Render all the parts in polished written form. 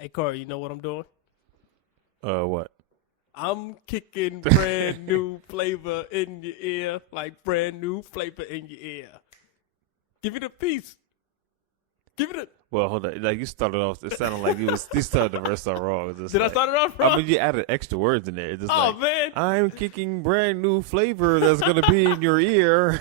Hey, Corey, you know what I'm doing? What? I'm kicking brand new flavor in your ear, like brand new flavor in your ear. Give it a piece. Give it a. Well, hold on. Like you started off, it sounded like you started the verse all wrong. Did I start it off wrong? I mean, you added extra words in there. It's just Oh, like, man. I'm kicking brand new flavor that's gonna be in your ear.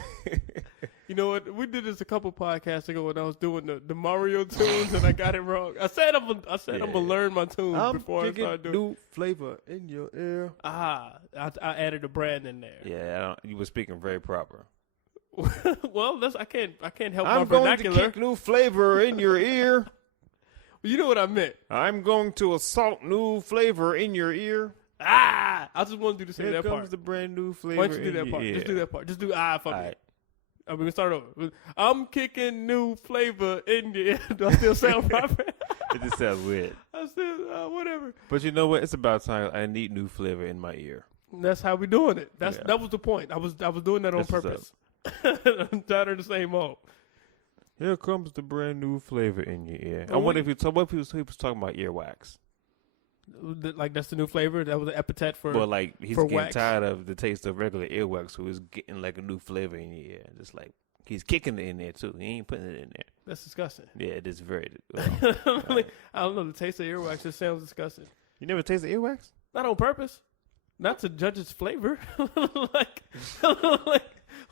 You know what? We did this a couple podcasts ago when I was doing the Mario tunes and I got it wrong. I said I'm gonna learn my tunes before I started doing. New flavor in your ear. I added a brand in there. Yeah, you were speaking very proper. Well, I can't help I'm my going vernacular. to kick new flavor in your ear. You know what I meant. I'm going to assault new flavor in your ear. I just wanted you to say Here that comes part. the brand new flavor. Why don't you do that part? Ear. Just do that part. Just do for me. All right. I'm gonna start over. I'm kicking new flavor in your ear. Do I still sound proper? It just sounds weird. I still whatever. But you know what? It's about time. I need new flavor in my ear. That's how we doing it. That was the point. I was doing that on That's what's purpose. I'm tired of the same old. Here comes the brand new flavor in your ear. Oh, I wonder if he was talking about earwax. Like that's the new flavor. That was an epithet for. But like he's for getting wax. tired of the taste of regular earwax, so he's getting like a new flavor in your ear. Just like he's kicking it in there too. He ain't putting it in there. That's disgusting. Yeah, it is very. I don't know. The taste of earwax just sounds disgusting. You never tasted earwax? Not on purpose. Not to judge its flavor. like,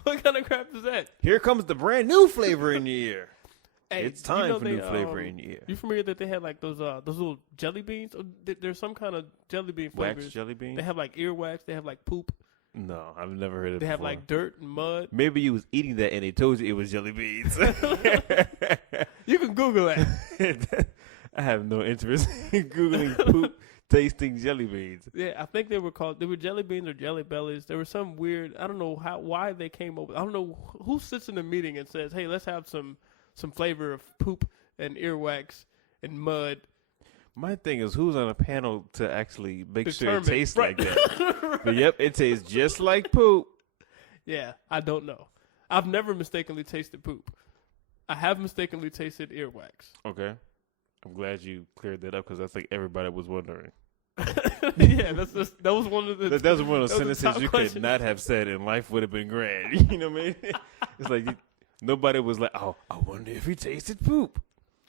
what kind of crap is that? Here comes the brand new flavor in your ear. Hey, It's time you know for new flavor in your ear. You familiar that they had like those little jelly beans? There's some kind of jelly bean flavors. Wax jelly beans? They have like earwax. They have like poop. No, I've never heard of it. They have like dirt and mud. Maybe you was eating that and they told you it was jelly beans. You can Google that. I have no interest in Googling poop tasting jelly beans. Yeah, I think they were jelly beans or jelly bellies. There was some weird, I don't know why they came up with, I don't know who sits in a meeting and says, hey, let's have some flavor of poop and earwax and mud. My thing is, who's on a panel to actually make sure it Determine. tastes Right. like that? But yep, it tastes just like poop. Yeah, I don't know. I've never mistakenly tasted poop. I have mistakenly tasted earwax. Okay. I'm glad you cleared that up because I think everybody was wondering. Yeah, that was one of the. That was one of the that was the sentences top you question. could not have said and life would have been grand. You know what I mean? It's like nobody was like, oh, I wonder if he tasted poop.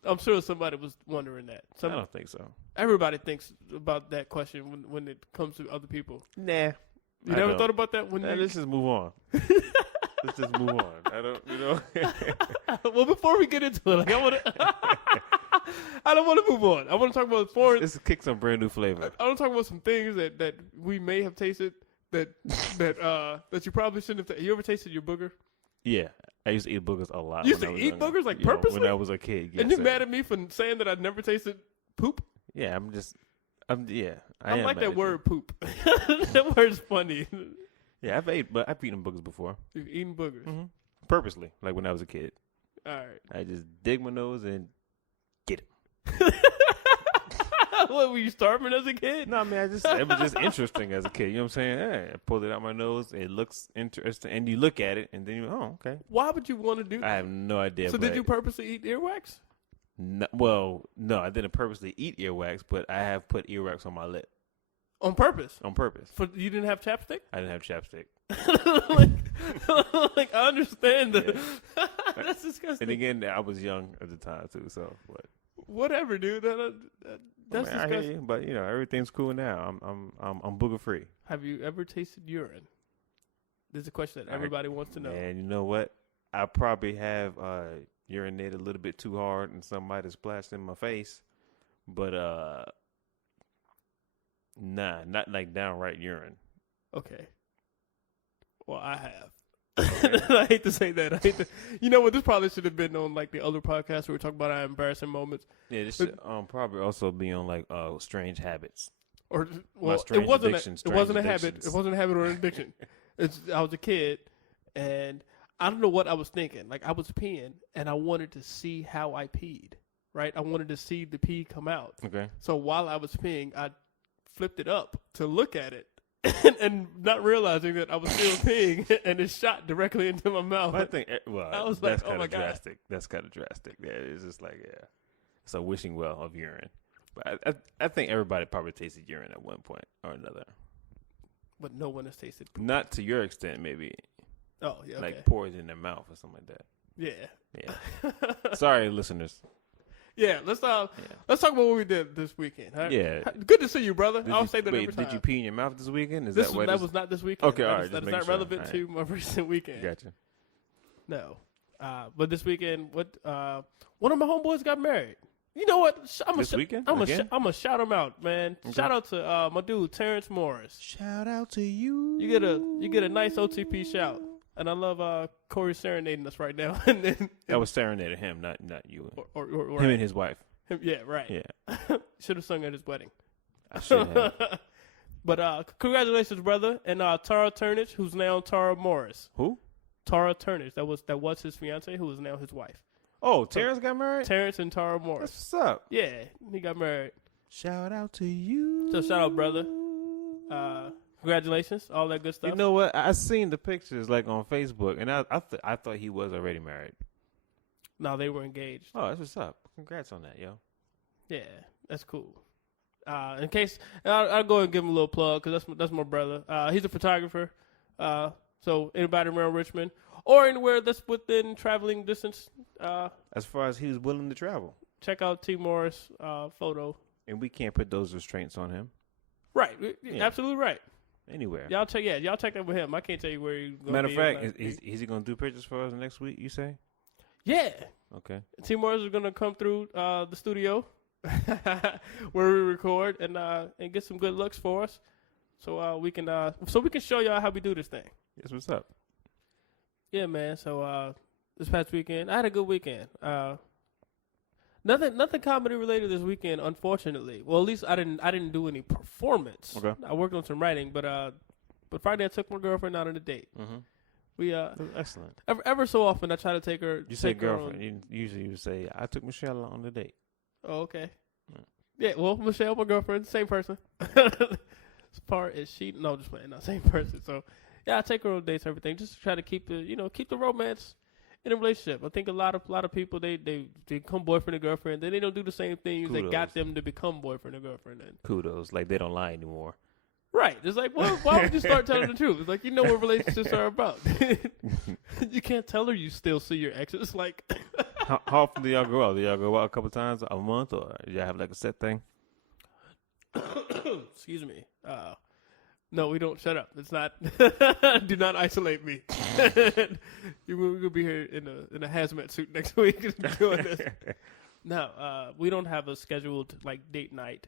I'm sure somebody was wondering that. I don't think so. Everybody thinks about that question when it comes to other people. Nah. You never thought about that when you... Let's just move on. Let's just move on. I don't, Well, before we get into it, like, I don't want to move on. I want to talk about foreign... Let's kick some brand new flavor. I want to talk about some things that we may have tasted that you probably shouldn't have... You ever tasted your booger? Yeah. I used to eat boogers a lot. You used to eat boogers, like, purposely? When I was a kid. And you mad at me for saying that I never tasted poop? Yeah, I like that word poop. That word's funny. Yeah, I've eaten boogers before. You've eaten boogers? Mm-hmm. Purposely, like when I was a kid. All right. I just dig my nose and get it. What, were you starving as a kid? No, man, it was just interesting as a kid. You know what I'm saying? Hey, I pulled it out my nose. It looks interesting. And you look at it, and then okay. Why would you want to do that? I have no idea. So did you purposely eat earwax? No, I didn't purposely eat earwax, but I have put earwax on my lip. On purpose? On purpose. You didn't have chapstick? I didn't have chapstick. like I understand that. Yeah. That's disgusting. And again, I was young at the time, too, so what? Whatever, dude. That's disgusting. I hear you, but everything's cool now. I'm booger free. Have you ever tasted urine? This is a question that everybody wants to know. And you know what? I probably have urinated a little bit too hard, and somebody splashed in my face. But nah, not like downright urine. Okay. Well, I have. I hate to say that. You know what? This probably should have been on like the other podcast where we talk about our embarrassing moments. Yeah, this should probably also be on like strange habits. Or strange it wasn't addictions, it wasn't a strange habit. addictions. It wasn't a habit or an addiction. I was a kid, and I don't know what I was thinking. Like I was peeing, and I wanted to see how I peed. Right? I wanted to see the pee come out. Okay. So while I was peeing, I flipped it up to look at it. And not realizing that I was still peeing, and it shot directly into my mouth. I think, I was that's like, oh kind my of God. drastic. That's kind of drastic. Yeah, it's just like, it's a wishing well of urine. But I think everybody probably tasted urine at one point or another. But no one has tasted poop. Not to your extent, maybe. Oh, yeah, okay. Like pour it in their mouth or something like that. Yeah. Yeah. Sorry, listeners. Yeah, let's talk about what we did this weekend. Huh? Yeah. Good to see you, brother. I'll say that every time. Did you pee in your mouth this weekend? That was not this weekend. Okay, all right. That is not relevant to my recent weekend. Gotcha. No. But this weekend, one of my homeboys got married. You know what? I'm gonna shout him out, man. Okay. Shout out to my dude Terrence Morris. Shout out to you. You get a nice OTP shout, and I love Corey serenading us right now. And then I was serenading him, not you. Or him and his wife. Yeah, right. Yeah. Should have sung at his wedding. I should have. But congratulations, brother, and Tara Turnage, who's now Tara Morris. Who? Tara Turnage. That was his fiance, who is now his wife. Oh, Terrence got married? Terrence and Tara Morris. That's what's up. Yeah, he got married. Shout out to you. So shout out, brother. Congratulations, all that good stuff. You know what? I seen the pictures like on Facebook, and I thought he was already married. No, they were engaged. Oh, that's what's up. Congrats on that, yo. Yeah, that's cool. In case I'll go and give him a little plug because that's my brother. He's a photographer. So anybody around Richmond or anywhere that's within traveling distance, as far as he was willing to travel, check out T Morris photo. And we can't put those restraints on him. Right, absolutely right. Anywhere. Y'all check that with him. I can't tell you where he's going. Matter of fact, is he going to do pictures for us next week? You say? Yeah. Okay. T Morris is going to come through the studio where we record and get some good looks for us, so we can show y'all how we do this thing. Yes, what's up? Yeah, man. So this past weekend, I had a good weekend. Nothing comedy related this weekend, unfortunately. Well, at least I didn't do any performance. Okay. I worked on some writing, but Friday I took my girlfriend out on a date. Mm-hmm. We excellent. Ever so often I try to take her. You say girlfriend. Usually you say I took Michelle on the date. Oh, okay. Yeah. Well, Michelle, my girlfriend, same person. As far as she, no, just playing, not same person. So yeah, I take her on dates, everything, just to try to keep the romance in a relationship. I think a lot of people they become boyfriend and girlfriend, then they don't do the same things that got them to become boyfriend and girlfriend. And kudos, like they don't lie anymore. Right. It's like, well, why would you start telling the truth? It's like, you know what relationships are about. You can't tell her you still see your ex. It's like how often do y'all go out? Do y'all go out a couple times a month, or do y'all have like a set thing? Excuse me. No, we don't. Shut up. It's not. Do not isolate me. We'll be here in a hazmat suit next week doing this. No, we don't have a scheduled like date night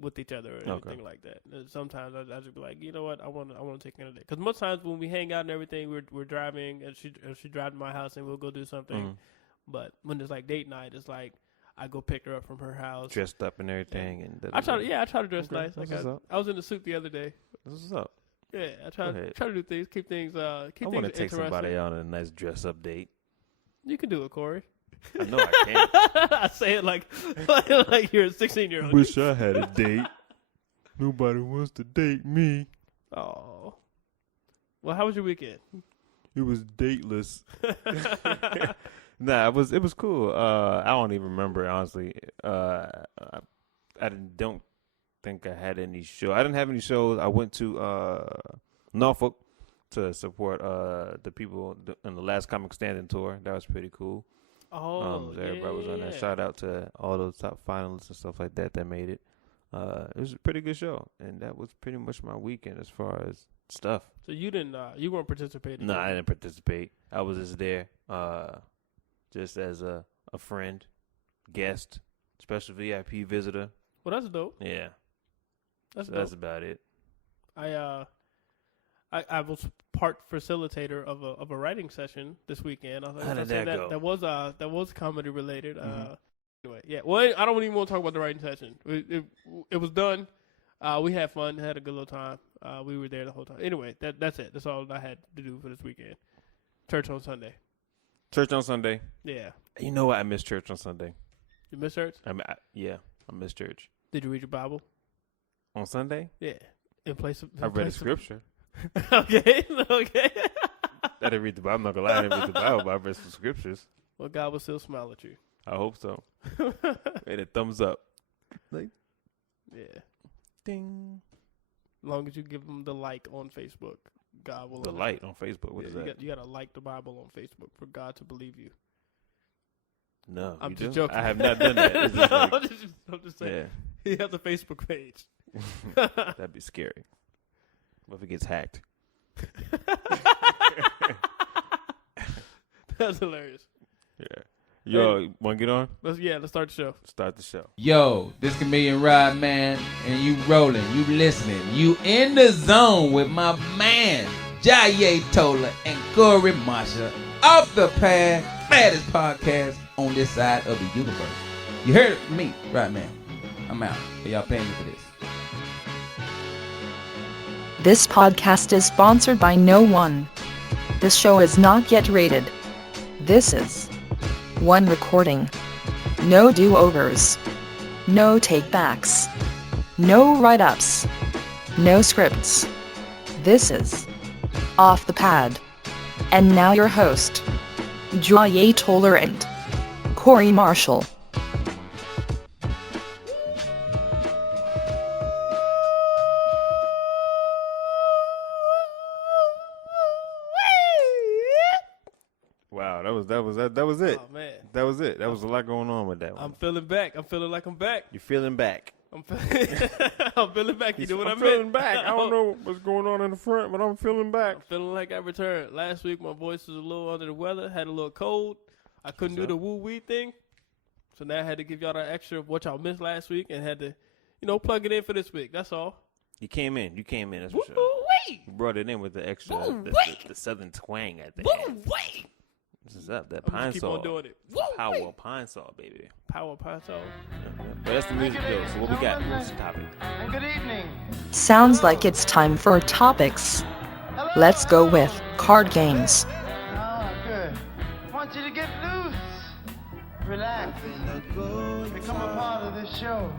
with each other or anything like that. And sometimes I just be like, you know what, I want to take another day. Because most times when we hang out and everything, we're driving and she drives to my house and we'll go do something. Mm-hmm. But when it's like date night, it's like I go pick her up from her house, dressed up and everything. And I try to dress nice. Like I was in the suit the other day. What's up? Yeah, I try to do things, keep things I want to take somebody on a nice dress up date. You can do it, Corey. I know I can. I say it like you're a 16-year-old. Wish I had a date. Nobody wants to date me. Oh. Well, how was your weekend? It was dateless. Nah, it was cool. I don't even remember, honestly. I don't think I had any show. I didn't have any shows. I went to Norfolk to support the people in the last comic standing tour. That was pretty cool. Oh, everybody was on there. Shout out to all those top finalists and stuff like that made it. It was a pretty good show, and that was pretty much my weekend as far as stuff. So you weren't participating? No, I didn't participate. I was just there, just as a friend, guest, special VIP visitor. Well, that's dope. Yeah, that's about it. I was part facilitator of a writing session this weekend. How did that go? That was comedy related. Mm-hmm. Anyway, yeah. Well, I don't even want to talk about the writing session. It was done. We had fun. Had a good little time. We were there the whole time. Anyway, that's it. That's all I had to do for this weekend. Church on Sunday. Church on Sunday. Yeah. You know what? I miss church on Sunday. You miss church? I miss church. Did you read your Bible on Sunday? Yeah. I read a scripture. Okay. I didn't read the Bible. I'm not gonna lie. I didn't read the Bible, but I read some scriptures. Well, God will still smile at you. I hope so. Made a thumbs up. Like, Yeah. ding. As long as you give them the like on Facebook, God will. The light on Facebook. What is that? You got to like the Bible on Facebook for God to believe you. No, I'm you just do? joking. I have not done that. It's just like, I'm just saying. He has a Facebook page. That'd be scary. What if it gets hacked? That's hilarious. Yeah. Yo, want to get on? Let's start the show. Start the show. Yo, this Chameleon Rod Man, and you rolling, you listening, you in the zone with my man, Jayé, Toler, and Corey Marsha, off the pad, baddest podcast on this side of the universe. You heard it from me, Rod Man. I'm out. Are y'all paying me for this? This podcast is sponsored by no one. This show is not yet rated. This is one recording. No do-overs. No take-backs. No write-ups. No scripts. This is Off the Pad. And now your host, Jayé Toler and Corey Marshall. Wow, that was it. Oh man, That was it. That was a lot going on with that one. I'm feeling back. I'm feeling like I'm back. You're feeling back. I'm feeling back. You know what I I'm mean? feeling back. I don't know what's going on in the front, but I'm feeling back. I'm feeling like I returned. Last week my voice was a little under the weather. Had a little cold. I couldn't do the woo-wee thing. So now I had to give y'all the extra of what y'all missed last week and had to, plug it in for this week. That's all. You came in. That's for sure. Woo-wee! You brought it in with the extra, the southern twang at the end. Woo-wee! This is up. That I'm pine just keep saw. on doing it. Power Woo-wee! pine saw, baby. Power pie song. Yeah. But that's the music though. So what we got? What's the topic? And good evening. Sounds like it's time for topics. Hello. Let's go with card games. Oh, good. I want you to get loose. Relax. Become a part of this show.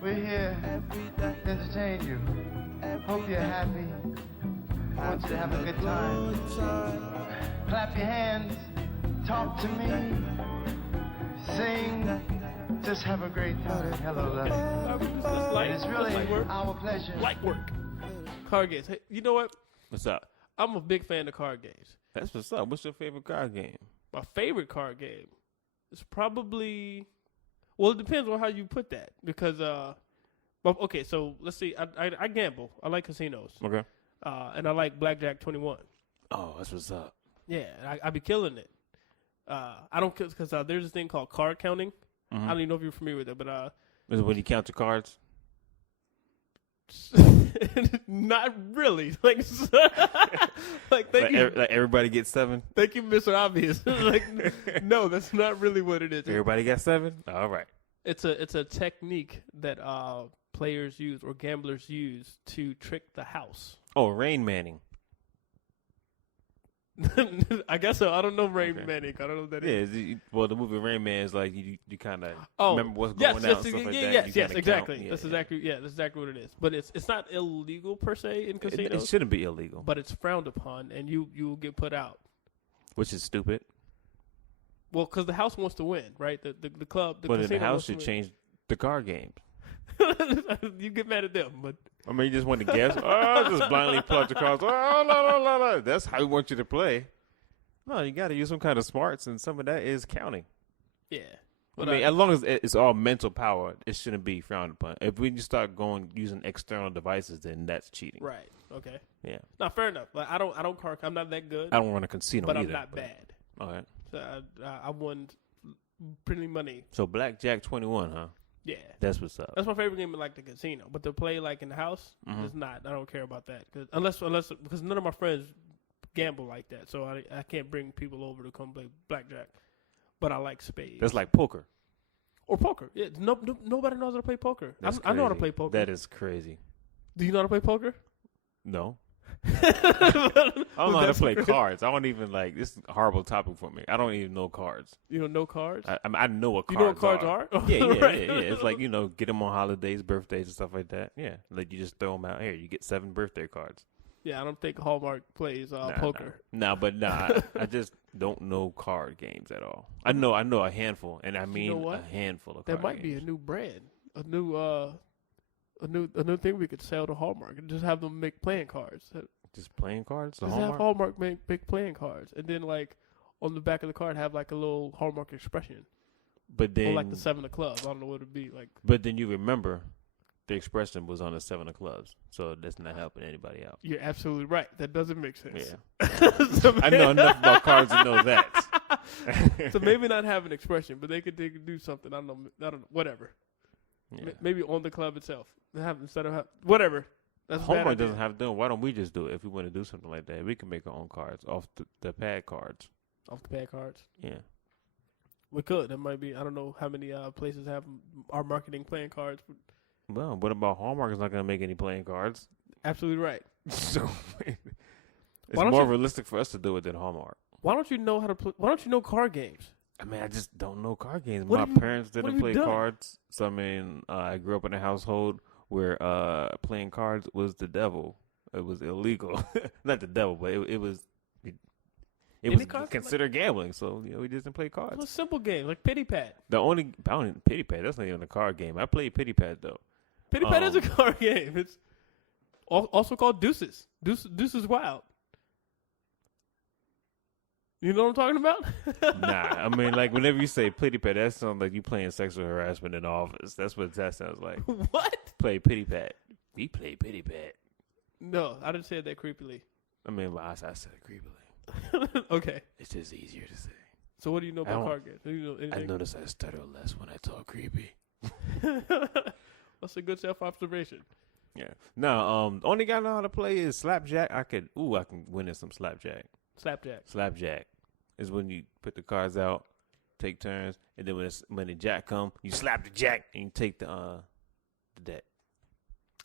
We're here to entertain you. Hope you're happy. I want you to have a good time. Clap your hands. Talk to me. Sing. Just have a great time. Hello, love. It's really our pleasure. Light work. Card games. Hey, you know what? What's up? I'm a big fan of card games. That's what's up. What's your favorite card game? My favorite card game is probably, well, it depends on how you put that. Because, okay, so let's see. I gamble. I like casinos. Okay. And I like Blackjack 21. Oh, that's what's up. Yeah, I be killing it. I don't, because there's this thing called card counting. Mm-hmm. I don't even know if you're familiar with it, but Is it when you count your cards? not really. Like thank you, Like everybody gets 7? thank you, Mr. Obvious. No, that's not really what it is. Everybody got 7? All right. It's a technique that players use or gamblers use to trick the house. Oh, Rain Manning. I guess so. I don't know Rain Okay. Manning. I don't know what that Yeah, is. well, the movie Rain Man is like you kind of Oh, remember what's yes, going yes, on, stuff like that. yes, You yes, kinda exactly. count. That's exactly what it is. But it's not illegal per se in It casinos, shouldn't be illegal, but it's frowned upon, and you will get put out. which is stupid. Well, because the house wants to win, right? The club, the But in casino the house wants to should win. change the card games. You get mad at them, but I mean, you just want to guess. Just blindly plug the cards. No. That's how we want you to play. No, you got to use some kind of smarts, and some of that is counting. yeah. I But mean, as long as it's all mental power, it shouldn't be frowned upon. If we just start using external devices, then that's cheating. right, okay. Yeah. Now, fair enough. Like I don't card. I'm not that good, I don't run a casino but either. I'm not bad. All right. So I won pretty money. So Blackjack 21, huh? Yeah. That's what's up. That's my favorite game in like the casino, but to play like in the house is not. I don't care about that unless because none of my friends gamble like that, so I can't bring people over to come play blackjack. But I like spades. That's like poker. Or poker. Yeah, nobody knows how to play poker. I know how to play poker. That is crazy. Do you know how to play poker? No. I don't know how to That's play crazy. cards. I don't even like. This is a horrible topic for me. I don't even know cards. You don't know cards? I know what You cards know what cards are? Yeah. Right. It's like, get them on holidays, birthdays, and stuff like that. Yeah, like you just throw them out here. You get 7 birthday cards. Yeah, I don't think Hallmark plays poker. Nah, I just don't know card games at all. I know a handful, and I mean know what? a handful of That card might be a games. new brand. a new thing we could sell to Hallmark and just have them make playing cards. Just playing cards. The Just Hallmark? have Hallmark make big playing cards, and then like on the back of the card have like a little Hallmark expression, But then, or like the 7 of clubs. I don't know what it'd be like. but then you remember, the expression was on the 7 of clubs, so that's not helping anybody out. You're absolutely right. That doesn't make sense. Yeah, So I know enough about cards to know that. So maybe not have an expression, but they could do something. I don't know. Whatever. Yeah. Maybe on the club itself. They have instead of whatever. That's a bad Hallmark idea. doesn't have to do it. Why don't we just do it? If we want to do something like that, we can make our own cards off the pad cards. Off the pad cards. Yeah. We could. There might be. I don't know how many places have our marketing playing cards. But Well, what about Hallmark is not going to make any playing cards? absolutely right. So it's Why don't more you- realistic for us to do it than Hallmark. Why don't you know how to play? Why don't you know card games? I mean, I just don't know card games. What My have you- parents what didn't have you play done? cards, so I mean, I grew up in a household where playing cards was the devil. It was illegal. Not the devil, but it was. It Any was cards? considered gambling, so we just didn't play It's a cards. simple game like Pity Pat. The only I don't pity pad. That's not even a card game. I played pity pad though. Pity Pat is a Um, card game. It's also called Deuces. Deuces Wild. You know what I'm talking about? Nah, I mean, like whenever you say pity pad, that sounds like you playing sexual harassment in the office. That's what that sounds like. What? Play pity pad. We play pity pad. No, I didn't say it that creepily. I mean, I said it creepily. Okay. It's just easier to say. So what do you know I about don't- card games? Do you know I anything? notice I stutter less when I talk creepy. That's a good self-observation. Yeah. No, only guy I know how to play is slapjack. I can win in some slapjack. Slapjack. Slapjack is when you put the cards out, take turns, and then when the jack come, you slap the jack and you take the deck.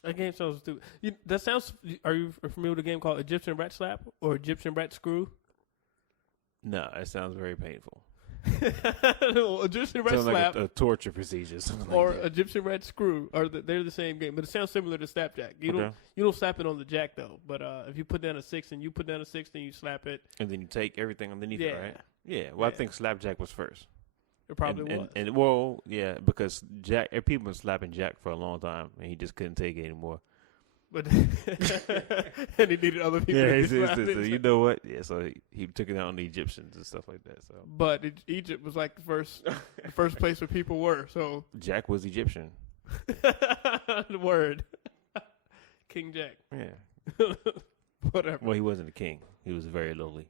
That game sounds stupid. That sounds. Are you familiar with a game called Egyptian Rat Slap or Egyptian Rat Screw? No, it sounds very painful. Egyptian Rat Sounds Slap like a torture procedure, something or like that. Egyptian Rat Screw, they're the same game, but it sounds similar to Slapjack. You Okay. don't slap it on the jack though, but if you put down a 6 and you put down a 6, then you slap it. And then you take everything underneath it, Yeah. right? Yeah. Well, I Yeah. think slapjack was first. It probably was. And well, yeah, because Jack, people been slapping Jack for a long time, and he just couldn't take it anymore. But and he needed other people. Yeah, to he slap said, it. so you know what? Yeah, so he took it out on the Egyptians and stuff like that. So But Egypt was like the first place where people were. So Jack was Egyptian. the word King Jack. Yeah. Whatever. Well, he wasn't a king. He was very lowly.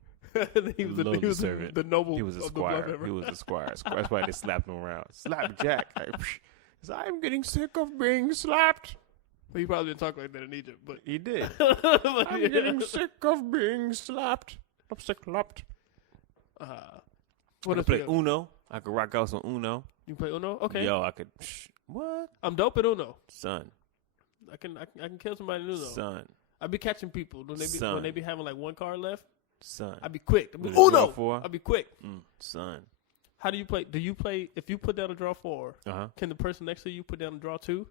he was lowly he was servant. the noble. He was a of the blood squire. river. He was a squire. That's why they slapped him around. Slap Jack. I'm getting sick of being slapped. But he probably didn't talk like that in Egypt. But He did. but I'm yeah. getting sick of being slapped. I'm sick slapped. What I else play we got? Uno. I could rock out some Uno. You play Uno? Okay. Yo, I could. What? I'm dope at Uno. Son. I can kill somebody in Uno. Son. I be catching people when Son. they be having like one card left. Son. I be quick. I be, With a draw Uno. four? I be quick. Son. How do you play? Do you play if you put down a draw 4? Uh-huh. Can the person next to you put down a draw 2?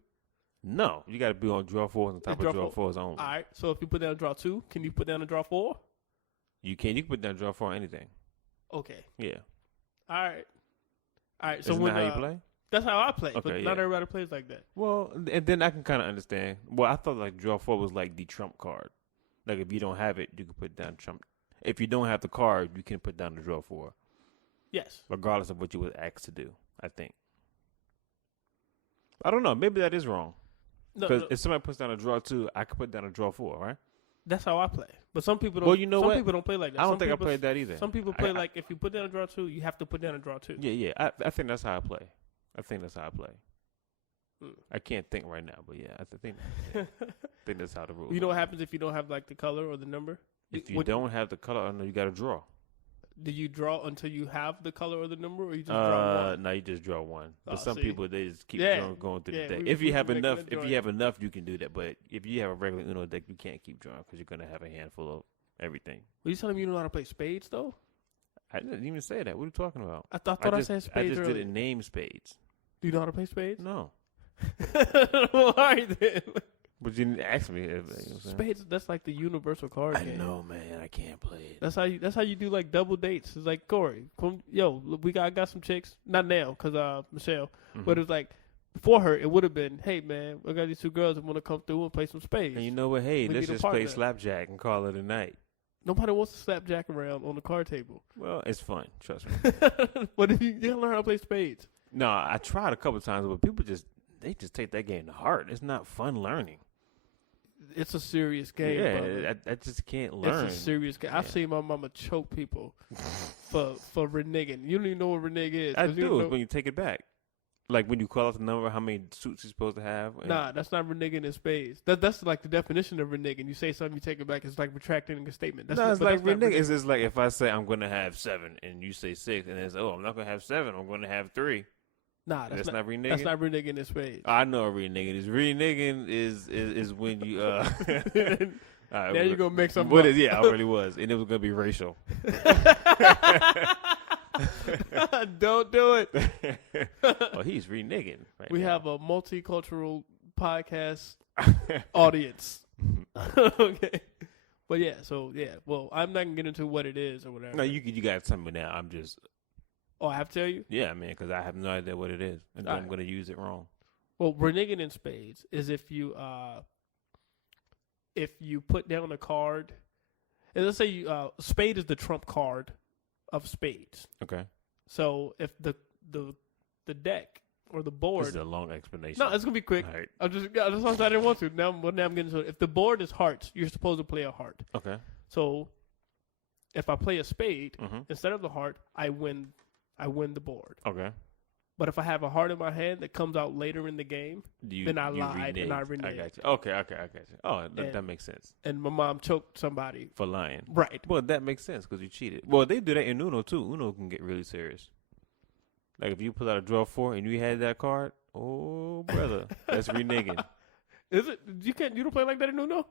No. You got to be on draw fours on top Draw of draw four. fours only. All right. So if you put down a draw 2, can you put down a draw 4? You can. You can put down draw four on anything. Okay. Yeah. All right. All right. So Isn't when that how you play? that's how I play, but Okay, not yeah. everybody plays like that. Well, and then I can kind of understand. Well, I thought like draw four was like the trump card. Like if you don't have it, you can put down trump. If you don't have the card, you can put down the draw four, Yes. regardless of what you was asked to do. I think. I don't know. Maybe that is wrong. No, Because no, if somebody puts down a draw 2, I could put down a draw 4, right? that's how I play. But some people don't. Well, you know some what? people don't play like that. I don't Some think I people- played that either. Some people play like if you put down a draw 2, you have to put down a draw 2. Yeah. I think that's how I play. I think that's how I play. I can't think right now, but yeah, I think that's how the rules. You know are. what happens if you don't have like the color or the number? If you What- don't have the color, I know you got to draw. Do you draw until you have the color or the number, or you just draw one? No, you just draw one. But Oh, some see. people they just keep Yeah. going through Yeah, the deck. we- If you we have making enough, that if joint. you have enough, you can do that. But if you have a regular Uno deck, you can't keep drawing because you're gonna have a handful of everything. Were you telling me you know how to play spades though? I didn't even say that. What are you talking about? I thought I just, said I spades just earlier. didn't name spades. Do you know how to play spades? No, Well, all right then. but you didn't ask me. If, you know what I'm saying? Spades, that's like the universal card I game. know, man. I can't play it. That's how you do like double dates. It's like Corey, come, yo, look, I got some chicks. Not now, cause Michelle. Mm-hmm. But it's like before her, it would have been, hey man, I got these two girls that want to come through and play some spades. And you know what? Hey, We let's need a just play partner. slapjack and call it a night. Nobody wants to slap Jack around on the card table. Well, it's fun. Trust me. But if you gotta learn how to play spades. No, I tried a couple times, but people just take that game to heart. It's not fun learning. It's a serious game. brother. Yeah, I just can't learn. It's a serious game. I've Yeah. seen my mama choke people for reneging. You don't even know what renege is. I 'cause you do don't when you take it back. Like when you call out the number, how many suits you're supposed to have. and- Nah, that's not reneging in spades. That's like the definition of reneging. You say something, you take it back. It's like retracting a statement. That's No, not, it's but like that's not ridiculous. It's just like if I say I'm going to have 7 and you say 6, and it's I'm not going to have 7. I'm going to have 3. Nah, That's not reneging. That's not reneging in spades. I know what reneging is. Reneging is when you All right, Now you're gonna make something What up. is? Yeah, I really was, and it was going to be racial. Don't do it. Oh, he's reneging. Right We now. have a multicultural podcast audience. Okay. But yeah, so yeah. Well, I'm not gonna get into what it is or whatever. No, you got to tell me now. I'm just Oh, I have to tell you? yeah, man, because I have no idea what it is, and All I'm right. going to use it wrong. Well, reneging in spades is if you put down a card, and let's say spade is the trump card of spades. Okay, So if the deck or the this board, is a long explanation. no, it's gonna be quick. All right. I didn't want to. Now I'm getting to it. If the board is hearts, you're supposed to play a heart. Okay. So if I play a spade Mm-hmm. instead of the heart, I win the board. Okay. But if I have a heart in my hand that comes out later in the game, then I lied and I reneged. I reneged. got you. Okay, I got you. Oh, that And- makes sense. and my mom choked somebody. For lying. Right. Well, that makes sense because you cheated. Well, they do that in Uno, too. Uno can get really serious. Like, if you pull out a draw 4 and you had that card, oh, brother, that's reneging. Is it? You don't play like that in Uno?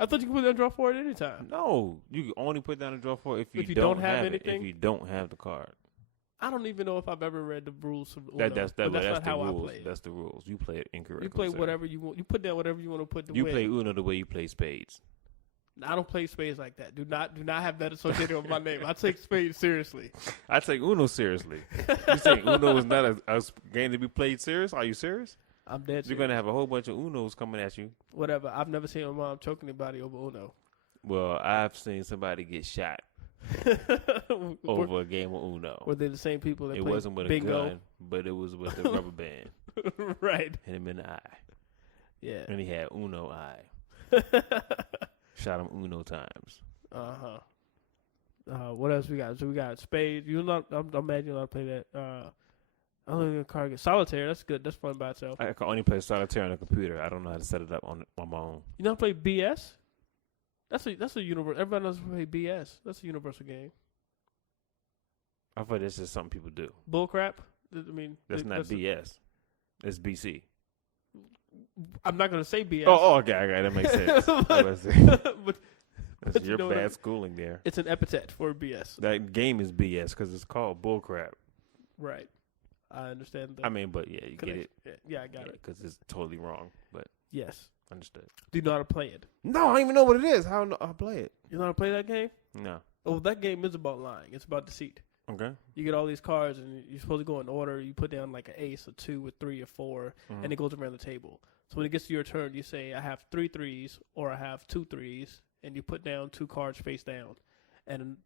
I thought you could put that draw for it any time. No, you can only put down a draw 4 if you, If you don't don't have have anything? it. If you don't have the card. I don't even know if I've ever read the rules of Uno. That's but that's not the how rules. I play it. That's the rules. You play it incorrectly. You play sir. whatever you want. You put down whatever you want to put to You win. play Uno the way you play spades. I don't play spades like that. Do not have that associated with my name. I take spades seriously. I take Uno seriously. You think Uno is not a game to be played serious? Are you serious? I'm dead You're serious. going to have a whole bunch of Unos coming at you. Whatever. I've never seen my mom choke anybody over Uno. Well, I've seen somebody get shot over a game of Uno. Were they the same people that It played wasn't with bingo? a gun, but it was with a rubber band. Right. Hit him in the eye. Yeah. And he had Uno eye. Shot him Uno times. What else we got? So we got spades. I'm mad you're not play that. I don't even card game. Solitaire. That's good. That's fun by itself. I can only play solitaire on a computer. I don't know how to set it up on my own. You know how to play BS? That's a universal. Everybody knows how to play BS. That's a universal game. I thought this is something people do. Bull crap. I mean, That's not BS. It's BC. I'm not gonna say BS. Oh, okay, that makes sense. but That's you your know what bad I- schooling there. it's an epithet for BS. That game is BS because it's called bullcrap. Right. I understand that. I mean, but yeah, you get it. Yeah, I got it. Because it's totally wrong. But Yes. understood. Do you know how to play it? No, I don't even know what it is. How do I play it? You know how to play that game? No. Oh, that game is about lying. It's about deceit. Okay. You get all these cards, and you're supposed to go in order. You put down like an ace, a 2, a 3, a 4, Mhm. and it goes around the table. So when it gets to your turn, you say, I have 3 threes, or I have 2 threes, and you put down 2 cards face down. And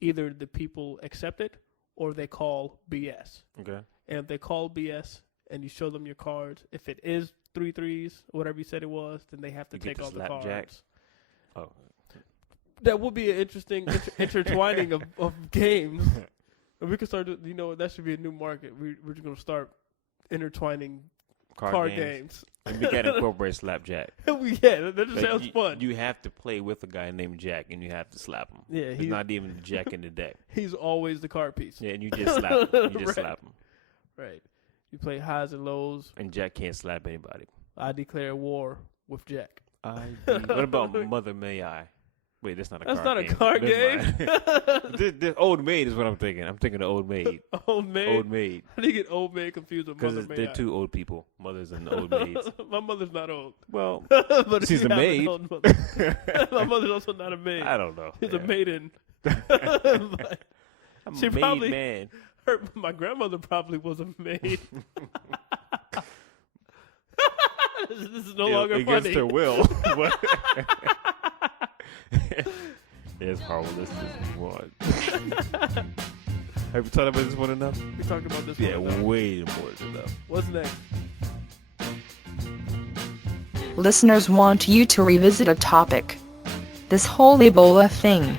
either the people accept it, or they call BS. Okay. And if they call BS, and you show them your cards, if it is 3 threes, or whatever you said it was, then they have to You get take to all the slap cards. Jack? Oh. That would be an interesting intertwining of games. And we could start, that should be a new market. We're just going to start intertwining card games. And we got to incorporate slapjack. Yeah, that just Like, sounds fun. You have to play with a guy named Jack, and you have to slap him. Yeah, He's not even Jack in the deck. he's always the card piece. Yeah, and you just slap him. You just Right. slap him. Right. You play highs and lows. And Jack can't slap anybody. I declare war with Jack. What about Mother May I? Wait, that's not a That's card not a game. card Never game. mind. this Old Maid is what I'm thinking. I'm thinking of Old Maid. Old maid. Old Maid. How do you get old maid confused with Because mother they're maid? two old people. Mothers and old maids. My mother's not old. Well, But if she's you a have an maid. old mother- My mother's also not a maid. I don't know. She's Yeah. a maiden. But I'm She a maid probably- man. my grandmother probably was a maid. this is no longer against funny. her will. But it's horrible. Let's just move on. Have you talked about this one enough? We talked about this Yeah, one enough. way more than enough. What's next? Listeners want you to revisit a topic. This whole Ebola thing.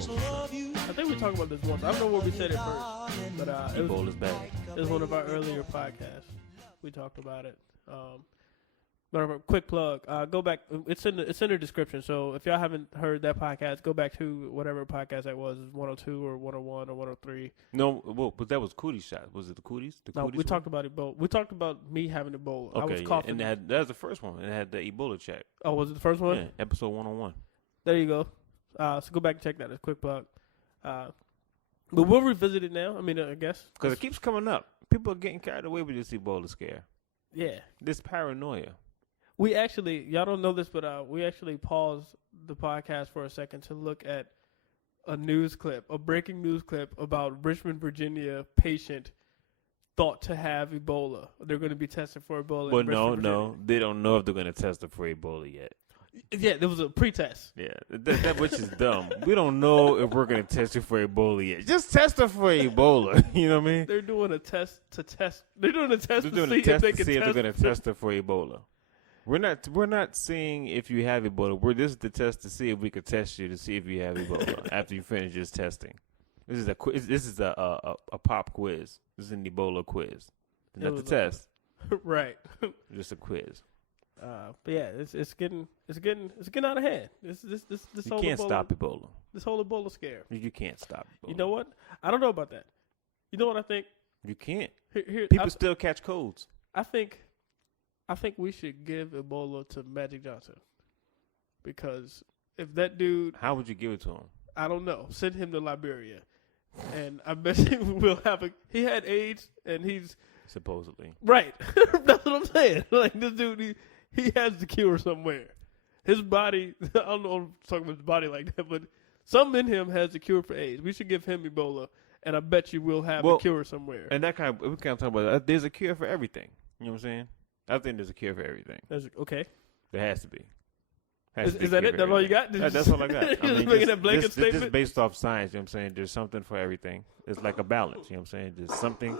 I think we talked about this once. I don't know where we said it first, but Ebola's bad. it was one of our earlier podcasts. We talked about it. But a quick plug. Go back. It's in the description. So if y'all haven't heard that podcast, go back to whatever podcast that was, 102 or 101 or 103. No, well, but that was cootie shot. Was it the cooties? No, we talked about Ebola. We talked about me having Ebola. I Okay, was yeah. coughing. And that was the first one. It had the Ebola check. Oh, was it the first one? Yeah, episode 101. There you go. So go back and check that. It's a quick plug. But we'll revisit it now. I mean, I guess. Because it keeps coming up. People are getting carried away with this Ebola scare. Yeah. This paranoia. We actually, y'all don't know this, but we actually paused the podcast for a second to look at a news clip, a breaking news clip about Richmond, Virginia patient thought to have Ebola. They're going to be tested for Ebola. Well, in Richmond, no. They don't know if they're going to test it for Ebola yet. Yeah, there was a pre-test. Yeah, that which is dumb. We don't know if we're going to test it for Ebola yet. Just test it for Ebola. You know what I mean? They're doing a test to test. They're doing a test They're to doing see a test if they to can see if test they're going to test it for Ebola. We're not seeing if you have Ebola. This is the test to see if we could test you to see if you have Ebola after you finish just testing. This is a quiz. This is a pop quiz. This is an Ebola quiz. Not the test. Right. Just a quiz. But yeah, it's getting out of hand. This You whole can't Ebola, stop Ebola. This whole Ebola scare. You can't stop Ebola. You know what? I don't know about that. You know what I think? You can't. Here, People still catch colds. I think we should give Ebola to Magic Johnson, because if that dude, How would you give it to him? I don't know, send him to Liberia, and I bet you we'll have he had AIDS and he's Supposedly. right. That's what I'm saying. Like this dude, he has the cure somewhere. His body, I don't know if I'm talking about his body like that, but something in him has the cure for AIDS. We should give him Ebola, and I bet you we'll have a cure somewhere. And we kind of talk about that. There's a cure for everything. You know what I'm saying? I think there's a cure for everything. Okay. There has to be. Is that it? That's all you got? That's all I got. You're just making that blanket statement? Just based off science, you know what I'm saying? There's something for everything. It's like a balance, you know what I'm saying? There's something,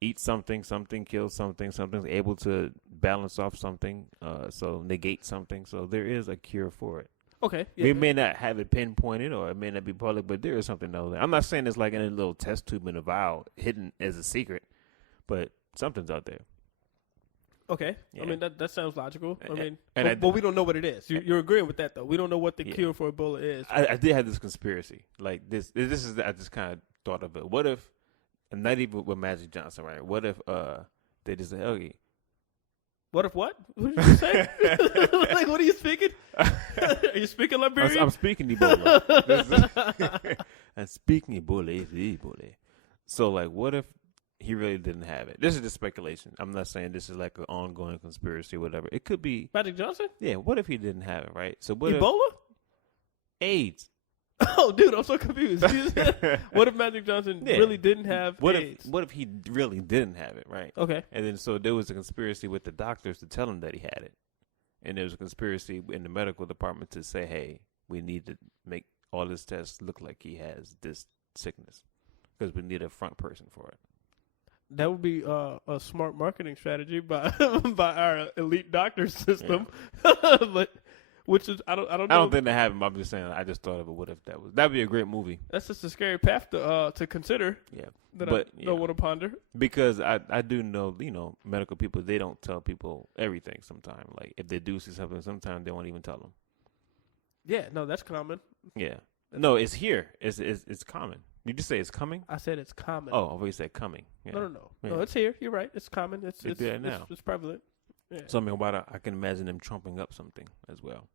eat something, something kills something, something's able to balance off something, so negate something. So there is a cure for it. Okay. Yeah. We may not have it pinpointed or it may not be public, but there is something out there. I'm not saying it's like in a little test tube in a vial hidden as a secret, but something's out there. Okay. Yeah. I mean, that sounds logical. I mean, and but we don't know what it is. You're agreeing with that, though. We don't know what the Yeah. cure for Ebola is. I did have this conspiracy. Like this is I just kind of thought of it. What if, and not even with Magic Johnson, right? What if they just say, okay. What if what? What did you say? Like, what are you speaking? Are you speaking Liberian? I'm speaking Ebola. I'm speaking Ebola. It's Ebola. So, like, what if he really didn't have it? This is just speculation. I'm not saying this is like an ongoing conspiracy or whatever. It could be. Magic Johnson? Yeah, what if he didn't have it, right? So, what Ebola? if AIDS? Oh, dude, I'm so confused. What if Magic Johnson really didn't have AIDS? What if he really didn't have it, right? Okay. And then so there was a conspiracy with the doctors to tell him that he had it. And there was a conspiracy in the medical department to say, hey, we need to make all his tests look like he has this sickness because we need a front person for it. That would be a smart marketing strategy by by our elite doctor system. But which is I don't know. I don't think that happened. I'm just saying. I just thought of it. What if that'd be a great movie? That's just a scary path to consider. Yeah, that but I don't want to ponder. Because I do know, medical people, they don't tell people everything. Sometimes, like if they do see something, sometimes they won't even tell them. Yeah, no, that's common. Yeah, no, it's here. It's common. Did you say it's coming? I said it's common. Oh, I thought you said coming. Yeah. No, Yeah. no, it's here. You're right. It's common. It's there now. It's prevalent. Yeah. So I mean, I can imagine them trumping up something as well.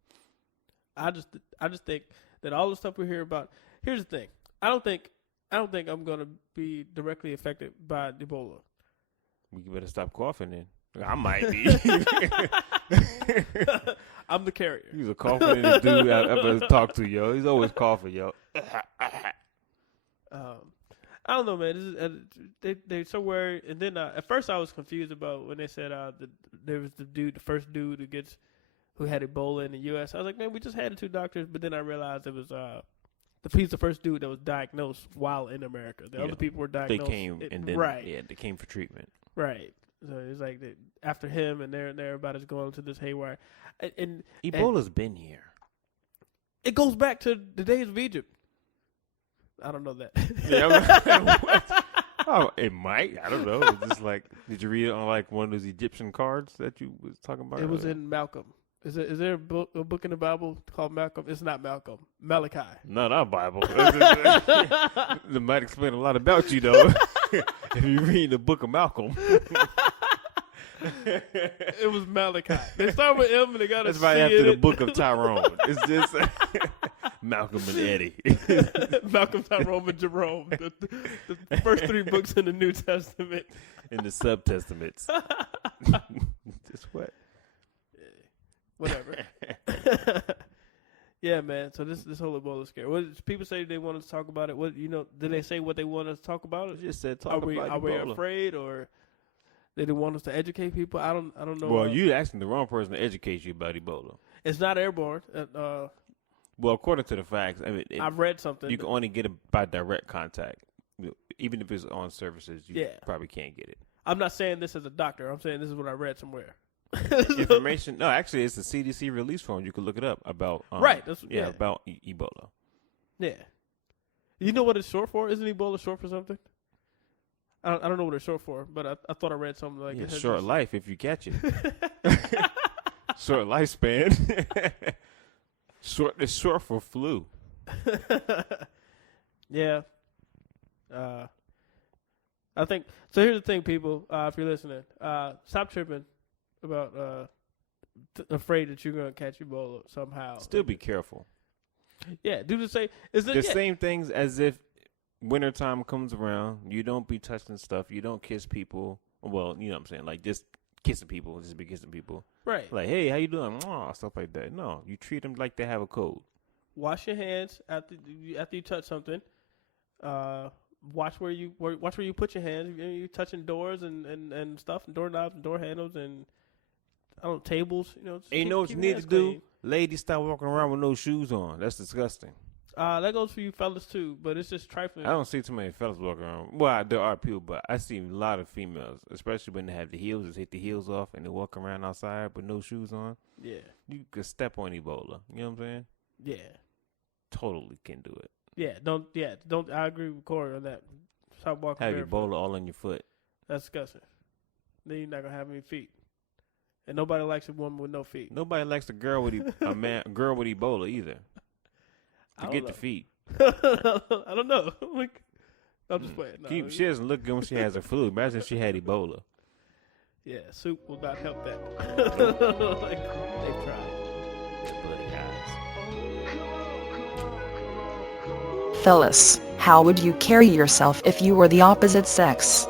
I just think that all the stuff we hear about. Here's the thing. I don't think I'm gonna be directly affected by Ebola. We better stop coughing then. I might be. I'm the carrier. He's a coughing dude I ever talked to, yo. He's always coughing, yo. I don't know, man. This is, they're so worried. And then at first I was confused about when they said there was the first dude who had Ebola in the U.S. I was like, man, we just had the 2 doctors. But then I realized it was he's the first dude that was diagnosed while in America. The other people were diagnosed. They came they came for treatment. Right. So it's like after him and everybody's going to this haywire. And Ebola's been here. It goes back to the days of Egypt. I don't know that. Yeah, oh, it might. I don't know. It's just like, did you read it on like one of those Egyptian cards that you was talking about? It was in Malcolm. Is there a book in the Bible called Malcolm? It's not Malcolm. Malachi. No, not Bible. That might explain a lot about you, though. If you read the book of Malcolm. It was Malachi. They start with M and they got to That's right after the book of Tyrone. It's just Malcolm and Eddie. Malcolm, Tyrone, and Jerome. The first 3 books in the New Testament. In the sub-testaments. Just what? Whatever. Yeah, man. So this whole Ebola scare. What people say they want us to talk about it? What did they say what they want us to talk about? It Just said are we afraid, or they didn't want us to educate people? I don't know. Well, you asking the wrong person to educate you about Ebola. It's not airborne. Well, according to the facts, I mean, I've read something. You can only get it by direct contact. Even if it's on services, you probably can't get it. I'm not saying this as a doctor. I'm saying this is what I read somewhere. Information? No, actually, it's a CDC release form. You can look it up about right. About Ebola. Yeah. You know what it's short for? Isn't Ebola short for something? I don't know what it's short for, but I thought I read something like it. Short life if you catch it. Short lifespan. It's short for flu. Yeah. I think so. Here's the thing, people. If you're listening, stop tripping about afraid that you're gonna catch Ebola somehow. Still be careful. Yeah, do the same. Is the same things as if wintertime comes around. You don't be touching stuff. You don't kiss people. Well, you know what I'm saying. Like just kissing people. Just be kissing people. Right. Like, hey, how you doing? Mwah, stuff like that. No, you treat them like they have a cold. Wash your hands after you touch something. Watch where you put your hands. You're touching doors and stuff, and doorknobs and door handles and tables. You know what you need to do? Ladies, stop walking around with no shoes on. That's disgusting. That goes for you fellas too, but it's just trifling. I don't see too many fellas walking around. Well, there are people, but I see a lot of females, especially when they have the heels, just hit the heels off and they walk around outside with no shoes on. Yeah. You could step on Ebola. You know what I'm saying? Yeah. Totally can do it. Don't. I agree with Corey on that. Stop walking. Have Ebola all on your foot. That's disgusting. Then you're not gonna have any feet, and nobody likes a woman with no feet. Nobody likes a girl with a girl with Ebola either. Forget the feet. I don't know. I'm just playing. No, she doesn't look good when she has her flu. Imagine if she had Ebola. Yeah, soup will not help that. They've tried. Bloody eyes. Phyllis, how would you carry yourself if you were the opposite sex?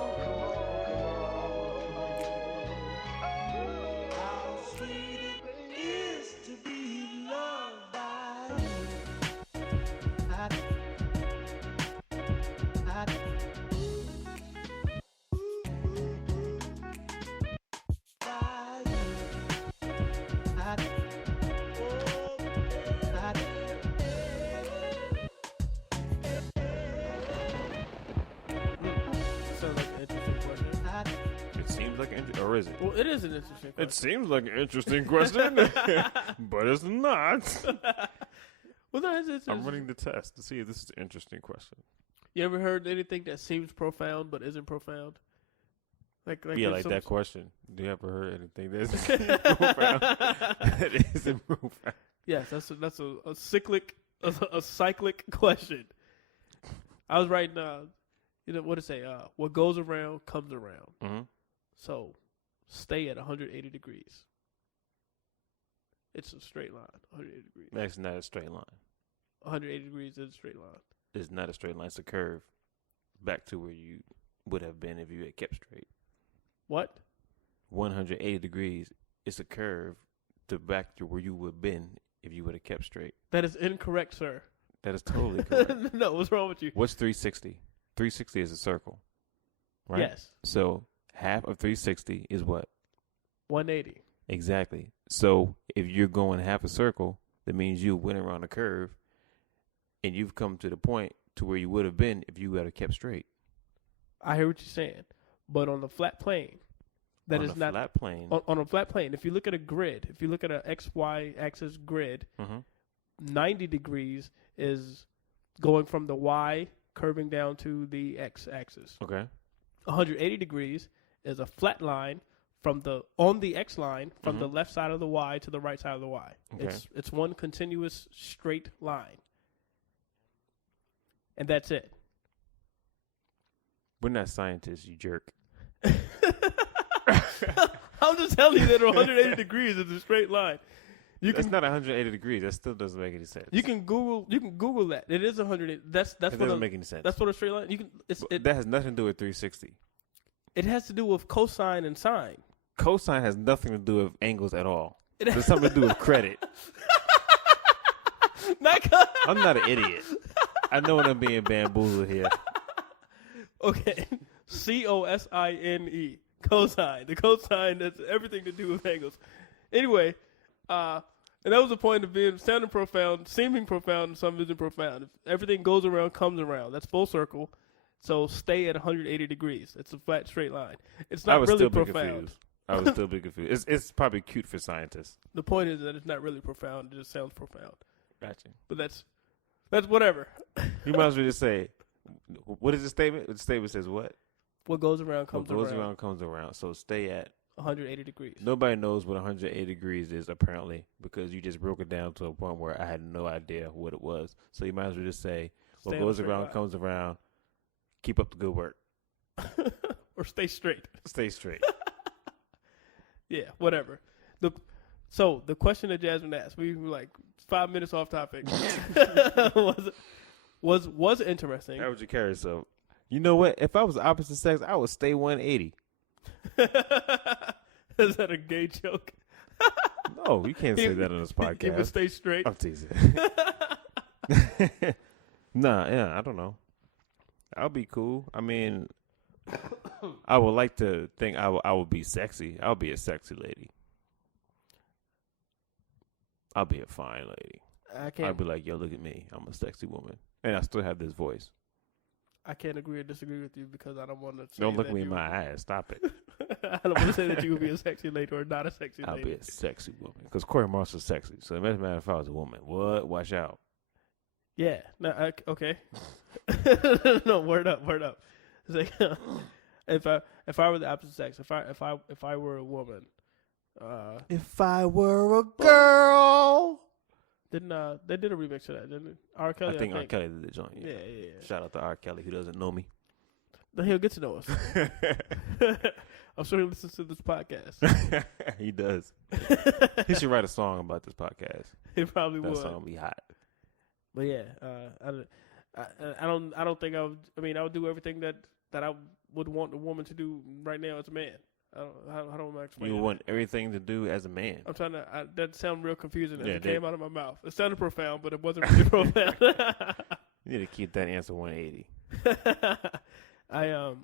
Or is it? Well, it is an interesting question. It seems like an interesting question, but it's not. Well, no, it's I'm running the test to see if this is an interesting question. You ever heard anything that seems profound but isn't profound? Like that question. Do you ever heard anything that isn't profound? That isn't profound. Yes, that's a cyclic question. I was writing, what to say? What goes around comes around. Mm-hmm. So, stay at 180 degrees. it's a straight line. 180 degrees. That's not a straight line. 180 degrees is a straight line. It's not a straight line. It's a curve back to where you would have been if you had kept straight. What? 180 degrees is a curve to back to where you would have been if you would have kept straight. That is incorrect, sir. That is totally correct. No, what's wrong with you? What's 360? 360 is a circle, right? Yes. So half of 360 is what? 180. Exactly. So if you're going half a circle, that means you went around a curve, and you've come to the point to where you would have been if you had have kept straight. I hear what you're saying, but on the flat plane, that on is a not flat plane. on a flat plane. If you look at a grid, if you look at an XY axis grid, Mm-hmm. 90 degrees is going from the Y curving down to the X axis. Okay. 180 degrees is a flat line from on the X line from the left side of the Y to the right side of the Y. Okay. It's one continuous straight line. And that's it. We're not scientists, you jerk. I'm just telling you that 180 degrees is a straight line. It's not 180 degrees. That still doesn't make any sense. You can Google that. It is 100. That's That what doesn't make any sense. That's what a straight line. That has nothing to do with 360. It has to do with cosine and sine. Cosine has nothing to do with angles at all. It has something to do with credit. I'm not an idiot. I know when I'm being bamboozled here. Okay. COSINE. Cosine. The cosine has everything to do with angles. Anyway, and that was the point of being sounding profound, seeming profound, and some isn't profound. If everything goes around, comes around. That's full circle. So stay at 180 degrees. It's a flat, straight line. It's not really profound. I would still be confused. It's probably cute for scientists. The point is that it's not really profound. It just sounds profound. Gotcha. But that's whatever. You might as well just say, what is the statement? The statement says what? What goes around comes What goes around comes around. So stay at 180 degrees. Nobody knows what 180 degrees is, apparently, because you just broke it down to a point where I had no idea what it was. So you might as well just say, what goes around comes around. Keep up the good work. Or stay straight. Stay straight. Yeah, whatever. So the question that Jasmine asked, we were like 5 minutes off topic, was interesting. How would you carry yourself? You know what? If I was the opposite sex, I would stay 180. Is that a gay joke? No, you can't say that on this podcast. You would stay straight. I'm teasing. I don't know. I'll be cool. I mean, I would like to think I would be sexy. I'll be a sexy lady. I'll be a fine lady. I'll be like, yo, look at me. I'm a sexy woman. And I still have this voice. I can't agree or disagree with you because I don't want to say Don't look me in my eyes. Stop it. I don't want to say that you would be a sexy lady or not a sexy lady. I'll be a sexy woman. Because Corey Marshall's sexy. So it doesn't matter if I was a woman. What? Watch out. Yeah. No, okay. No, word up. It's like, if I were the opposite sex, if I were a woman, if I were a girl. They did a remix of that, didn't it? R. Kelly. I think R. Kelly did the joint. Yeah. Shout out to R. Kelly who doesn't know me. He'll get to know us. I'm sure he listens to this podcast. He does. He should write a song about this podcast. He probably would. That song be hot. But yeah, I don't think I would. I mean, I would do everything that I would want a woman to do right now as a man. How do I explain? You want everything to do as a man. I'm trying to. That sounded real confusing as Yeah, it came out of my mouth. It sounded profound, but it wasn't really profound. You need to keep that answer 180. I'm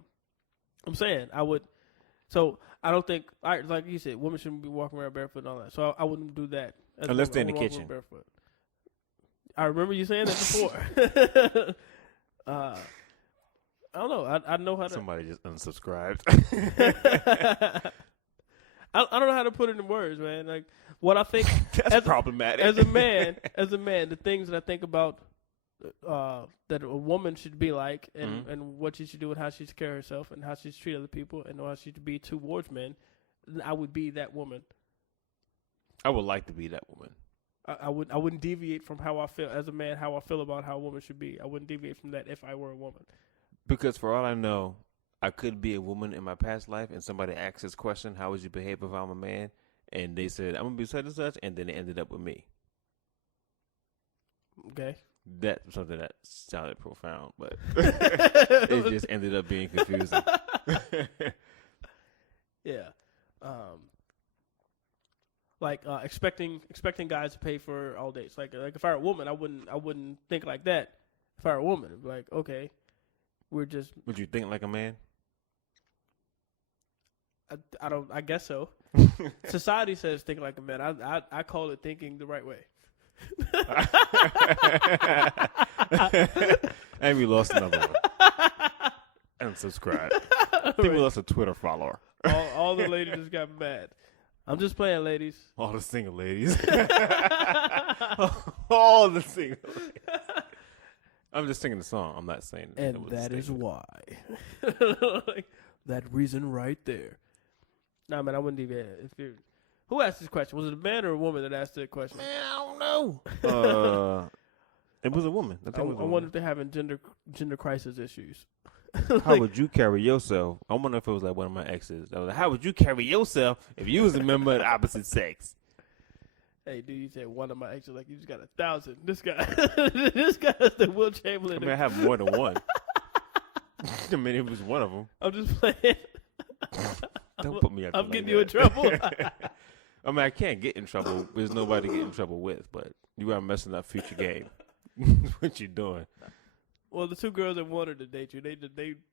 saying I would. So I don't think, like you said, women shouldn't be walking around barefoot and all that. So I wouldn't do that. Unless they're in the kitchen. Barefoot. I remember you saying that before. I don't know. I know how to. Somebody just unsubscribed. I don't know how to put it in words, man. Like what I think. That's problematic. As a man, the things that I think about that a woman should be like, and what she should do, and how she should carry herself, and how she should treat other people, and how she should be towards men, I would be that woman. I would like to be that woman. I wouldn't deviate from how I feel as a man, how I feel about how a woman should be. I wouldn't deviate from that if I were a woman. Because for all I know, I could be a woman in my past life, and somebody asks this question, how would you behave if I'm a man? and they said, I'm going to be such and such, and then it ended up with me. Okay. That's something that sounded profound, but it just ended up being confusing. Yeah. Expecting guys to pay for all dates. Like if I were a woman, I wouldn't think like that. If I were a woman, it'd be like, okay, we're just. Would you think like a man? I guess so. Society says think like a man. I call it thinking the right way. And we lost another one. And subscribe. I think we lost a Twitter follower. All the ladies just got mad. I'm just playing, ladies. All the single ladies. All the single ladies. I'm just singing the song. I'm not saying it. And that is why. Like, that reason right there. Nah, man, I wouldn't even. If you're, who asked this question? Was it a man or a woman that asked the question? Man, I don't know. It was a woman. I wonder if they're having gender crisis issues. How would you carry yourself? I wonder if it was like one of my exes. I was like, how would you carry yourself if you was a member of the opposite sex? Hey, dude, you said one of my exes like you just got 1,000. This guy, this guy is the Will Chamberlain. I mean, I have more than one. I mean, it was one of them. I'm just playing. Don't put me out. I'm getting you in trouble. I mean, I can't get in trouble. There's nobody to get in trouble with, but you are messing up future game. What you doing? Well, the two girls that wanted to date you, they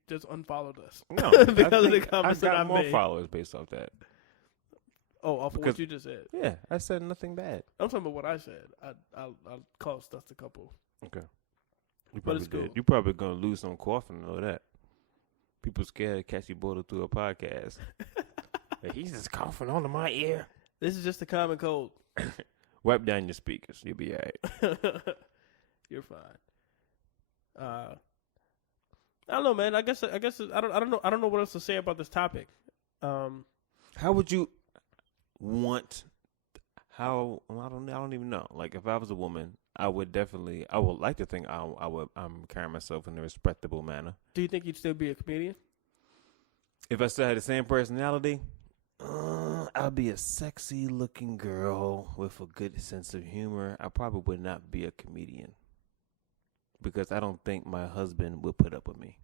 just unfollowed us. No, because of the comments that I got more made. followers based off that. Oh, off of what you just said. Yeah, I said nothing bad. I'm talking about what I said. I called stuff a couple. Okay. You But probably it's cool. did. You probably gonna lose some coughing and all that. People scared to catch Ebola through a podcast. Like, he's just coughing onto my ear. This is just a common cold. Wipe down your speakers. You'll be all right. You're fine. I don't know, man. I guess I don't know. I don't know what else to say about this topic. How would you want? I don't even know. Like, if I was a woman, I would like to think I'm carrying myself in a respectable manner. Do you think you'd still be a comedian? If I still had the same personality, I'd be a sexy looking girl with a good sense of humor. I probably would not be a comedian because I don't think my husband would put up with me.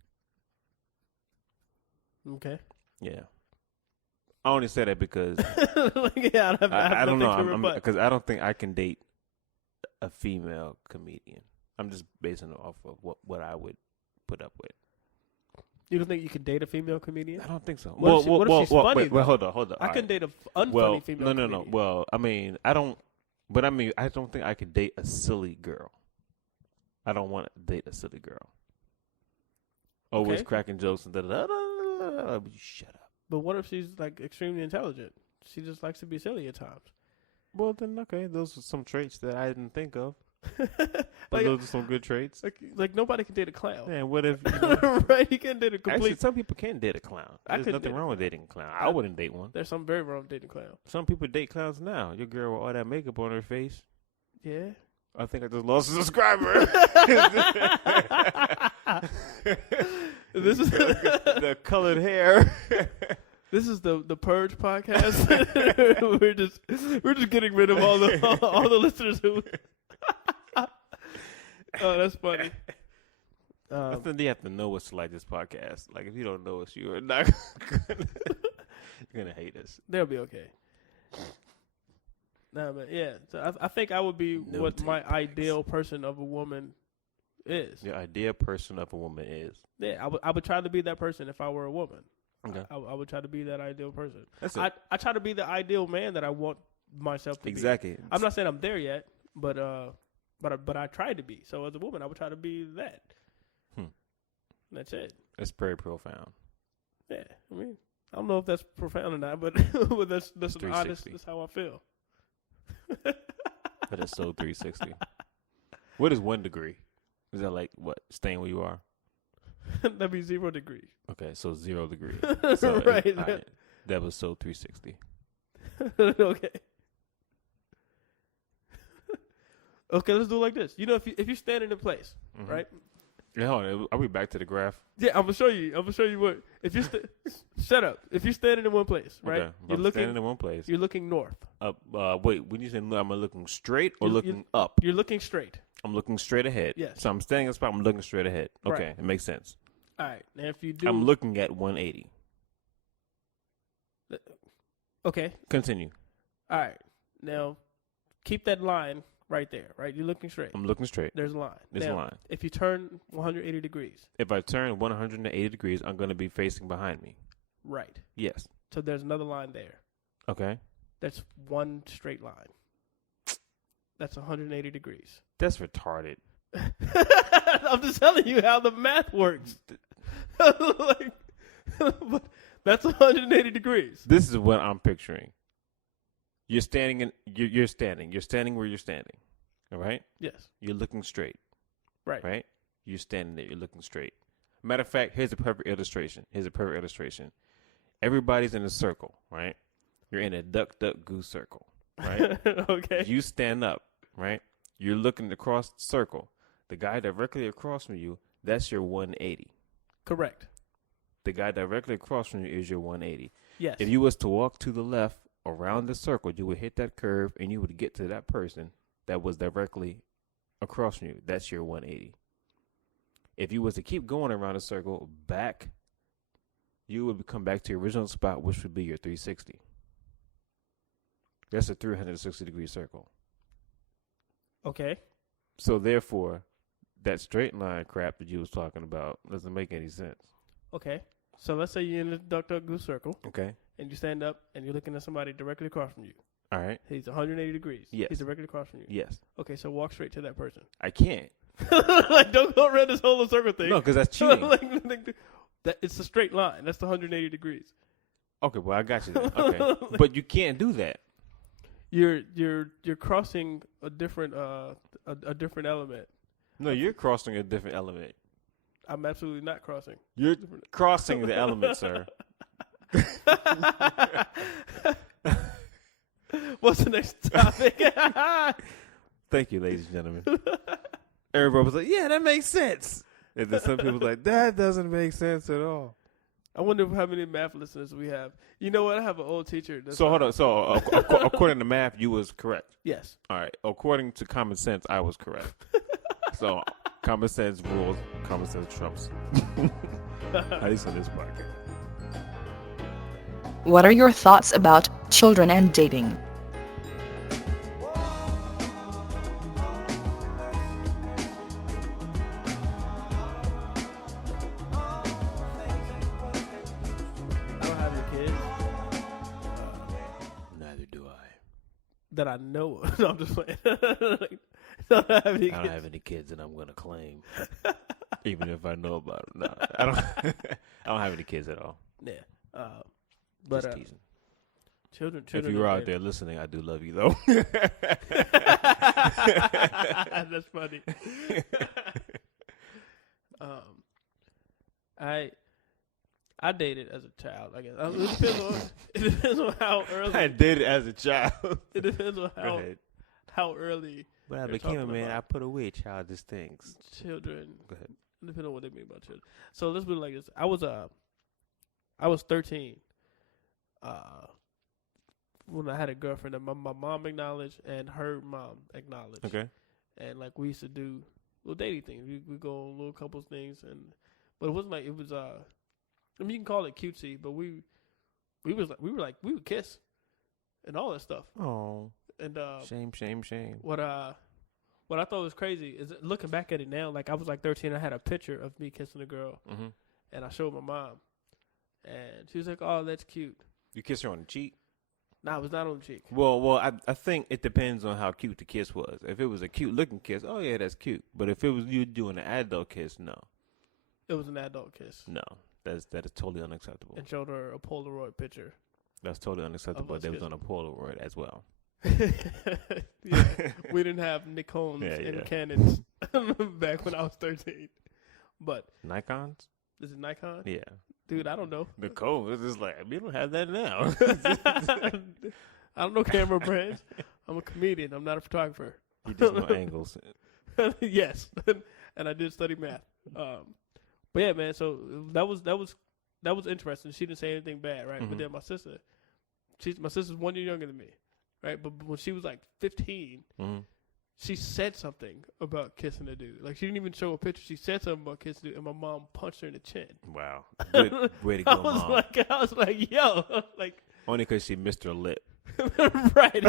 Okay. Yeah. I only say that because yeah, I don't know. Because I don't think I can date a female comedian. I'm just basing it off of what I would put up with. You don't think you could date a female comedian? I don't think so. What if she's funny? Wait, hold on. I can date a unfunny female comedian. No. Well, I mean, I don't think I could date a silly girl. I don't want to date a silly girl. Always cracking jokes and da-da-da-da-da-da. Shut up. But what if she's like extremely intelligent? She just likes to be silly at times. Well, then okay, those are some traits that I didn't think of. Like, those are some good traits. Like nobody can date a clown. Man, what if right? You can't date a complete. Actually, some people can date a clown. There's nothing wrong with dating a clown. I wouldn't date one. There's something very wrong with dating a clown. Some people date clowns now. Your girl with all that makeup on her face. Yeah. I think I just lost a subscriber. This is the colored hair. This is the Purge podcast. we're just getting rid of all the listeners who. Oh, that's funny. I think you have to know us to like this podcast. Like, if you don't know us, you're not gonna hate us. They'll be okay. Nah, man, yeah. So I think I would be what my ideal person of a woman is. Your ideal person of a woman is. Yeah, I would try to be that person if I were a woman. Okay. I would try to be that ideal person. That's it. I try to be the ideal man that I want myself to be. Exactly. I'm not saying I'm there yet, but I try to be. So as a woman, I would try to be that. That's it. It's very profound. Yeah, I mean, I don't know if that's profound or not, but that's an honest. That's how I feel. That is so 360. What is 1 degree? Is that like what? Staying where you are? That'd be 0 degrees. Okay, so 0 degrees. So right. That was so 360. Okay. Okay, let's do it like this. You know, if you're standing in place, right, Yeah, hold on. Are we back to the graph? Yeah, I'm gonna show you. I'm gonna show you what. If you shut up. If you're standing in one place, right? Okay. You're I'm looking. standing in one place. You're looking north. Up. Wait. When you say am I looking straight or You- looking up? You're looking straight. I'm looking straight ahead. Yes. So I'm standing in a spot. I'm looking straight ahead. Okay, Right. it makes sense. All right. Now, if you do, I'm looking at 180. Okay. Continue. All right. Now, keep that line right there. Right. You're looking straight. I'm looking straight. There's a line. There's a Now, line. If you turn 180 degrees, If I turn 180 degrees, I'm going to be facing behind me. right. Yes. So there's another line there. Okay. That's one straight line. That's 180 degrees. That's retarded. I'm just telling you how the math works. Like, but that's 180 degrees. This is what I'm picturing. You're standing in. You're standing. You're standing where you're standing. All right. Yes. You're looking straight. Right. Right. You're standing there. You're looking straight. Matter of fact, here's a perfect illustration. Everybody's in a circle. Right. You're in a duck, goose circle. Right. Okay. You stand up. Right. You're looking across the circle. The guy directly across from you, that's your 180. Correct. The guy directly across from you is your 180. Yes. If you was to walk to the left around the circle, you would hit that curve and you would get to that person that was directly across from you. That's your 180. If you was to keep going around the circle back, you would come back to your original spot, which would be your 360. That's a 360 degree circle. Okay. So therefore, that straight line crap that you was talking about doesn't make any sense. Okay. So let's say you're in the duck goose circle Okay. and you stand up and you're looking at somebody directly across from you. All right. He's 180 degrees. Yes. He's directly across from you. Yes. Okay, so walk straight to that person. I can't. Like, don't go around this whole circle thing. No, because that's cheating. That it's a straight line. That's the 180 degrees. Okay, well I got you then. Okay. But you can't do that. You're crossing a different element. No, you're crossing a different element. I'm absolutely not crossing. You're crossing the element, sir. What's the next topic? Thank you, ladies and gentlemen. Everybody was like, yeah, that makes sense. And then some people like, that doesn't make sense at all. I wonder how many math listeners we have. You know what? I have an old teacher. That's So hold on. So according to math, you was correct. Yes. All right. According to common sense, I was correct. So common sense rules. Common sense trumps. At least on this podcast. What are your thoughts about children and dating? I don't have any kids. Neither do I. That I know of. No, I'm just playing. Don't have any I don't kids. have any kids, and I'm gonna claim, even if I know about it. No, I don't. I don't have any kids at all. Yeah. But Just teasing. children. If you and were out dating. there listening, I do love you though. That's funny. I dated as a child. I guess it depends on how early. I did it as a child. It depends on Go how ahead. how early When I you're became a talking man, about. I put away childish things. children. Go ahead. Depending on what they mean by children. So let's put it like this. I was 13. When I had a girlfriend that my mom acknowledged and her mom acknowledged. Okay. And like we used to do little dating things. We go on little couples things, but it wasn't like it was. I mean, you can call it cutesy, but we would kiss and all that stuff. Oh. And Shame. what I thought was crazy is that looking back at it now. Like I was like 13, I had a picture of me kissing a girl, Mm-hmm. and I showed my mom, and she was like, "Oh, that's cute." You kiss her on the cheek? Nah, it was not on the cheek. Well, I think it depends on how cute the kiss was. If it was a cute looking kiss, oh yeah, that's cute. But if it was you doing an adult kiss, no, It was an adult kiss, no, that is totally unacceptable. and showed her a Polaroid picture. That's totally unacceptable. us That was kissing. on a Polaroid as well. Yeah, we didn't have Nikons Yeah, and yeah. Canons back when I was 13. But Nikons? is it Nikon? Yeah. Dude, I don't know. The code is just like, we don't have that now. I don't know camera brands. I'm a comedian. I'm not a photographer. You just know angles. Yes. and I did study math. But yeah, man. So that was interesting. She didn't say anything bad, right? But then my sister's 1 year younger than me, right? But when she was like 15, she said something about kissing a dude. Like, she didn't even show a picture. She said something about kissing a dude, and my mom punched her in the chin. Wow. Good way to go, Mom. I was like, yo, like. Only because she missed her lip. Right.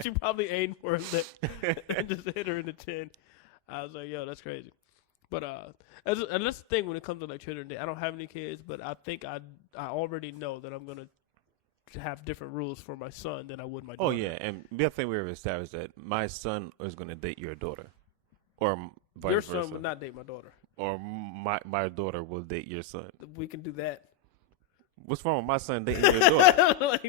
She probably aimed for her lip and just hit her in the chin. I was like, yo, that's crazy. But and that's the thing when it comes to like Children's Day. I don't have any kids, but I think I already know that I'm gonna have different rules for my son than I would my daughter. Oh yeah, and the other thing we ever established that my son is gonna date your daughter, or vice your versa. son would not date my daughter, or my daughter will date your son. We can do that. What's wrong with my son dating your daughter? Like,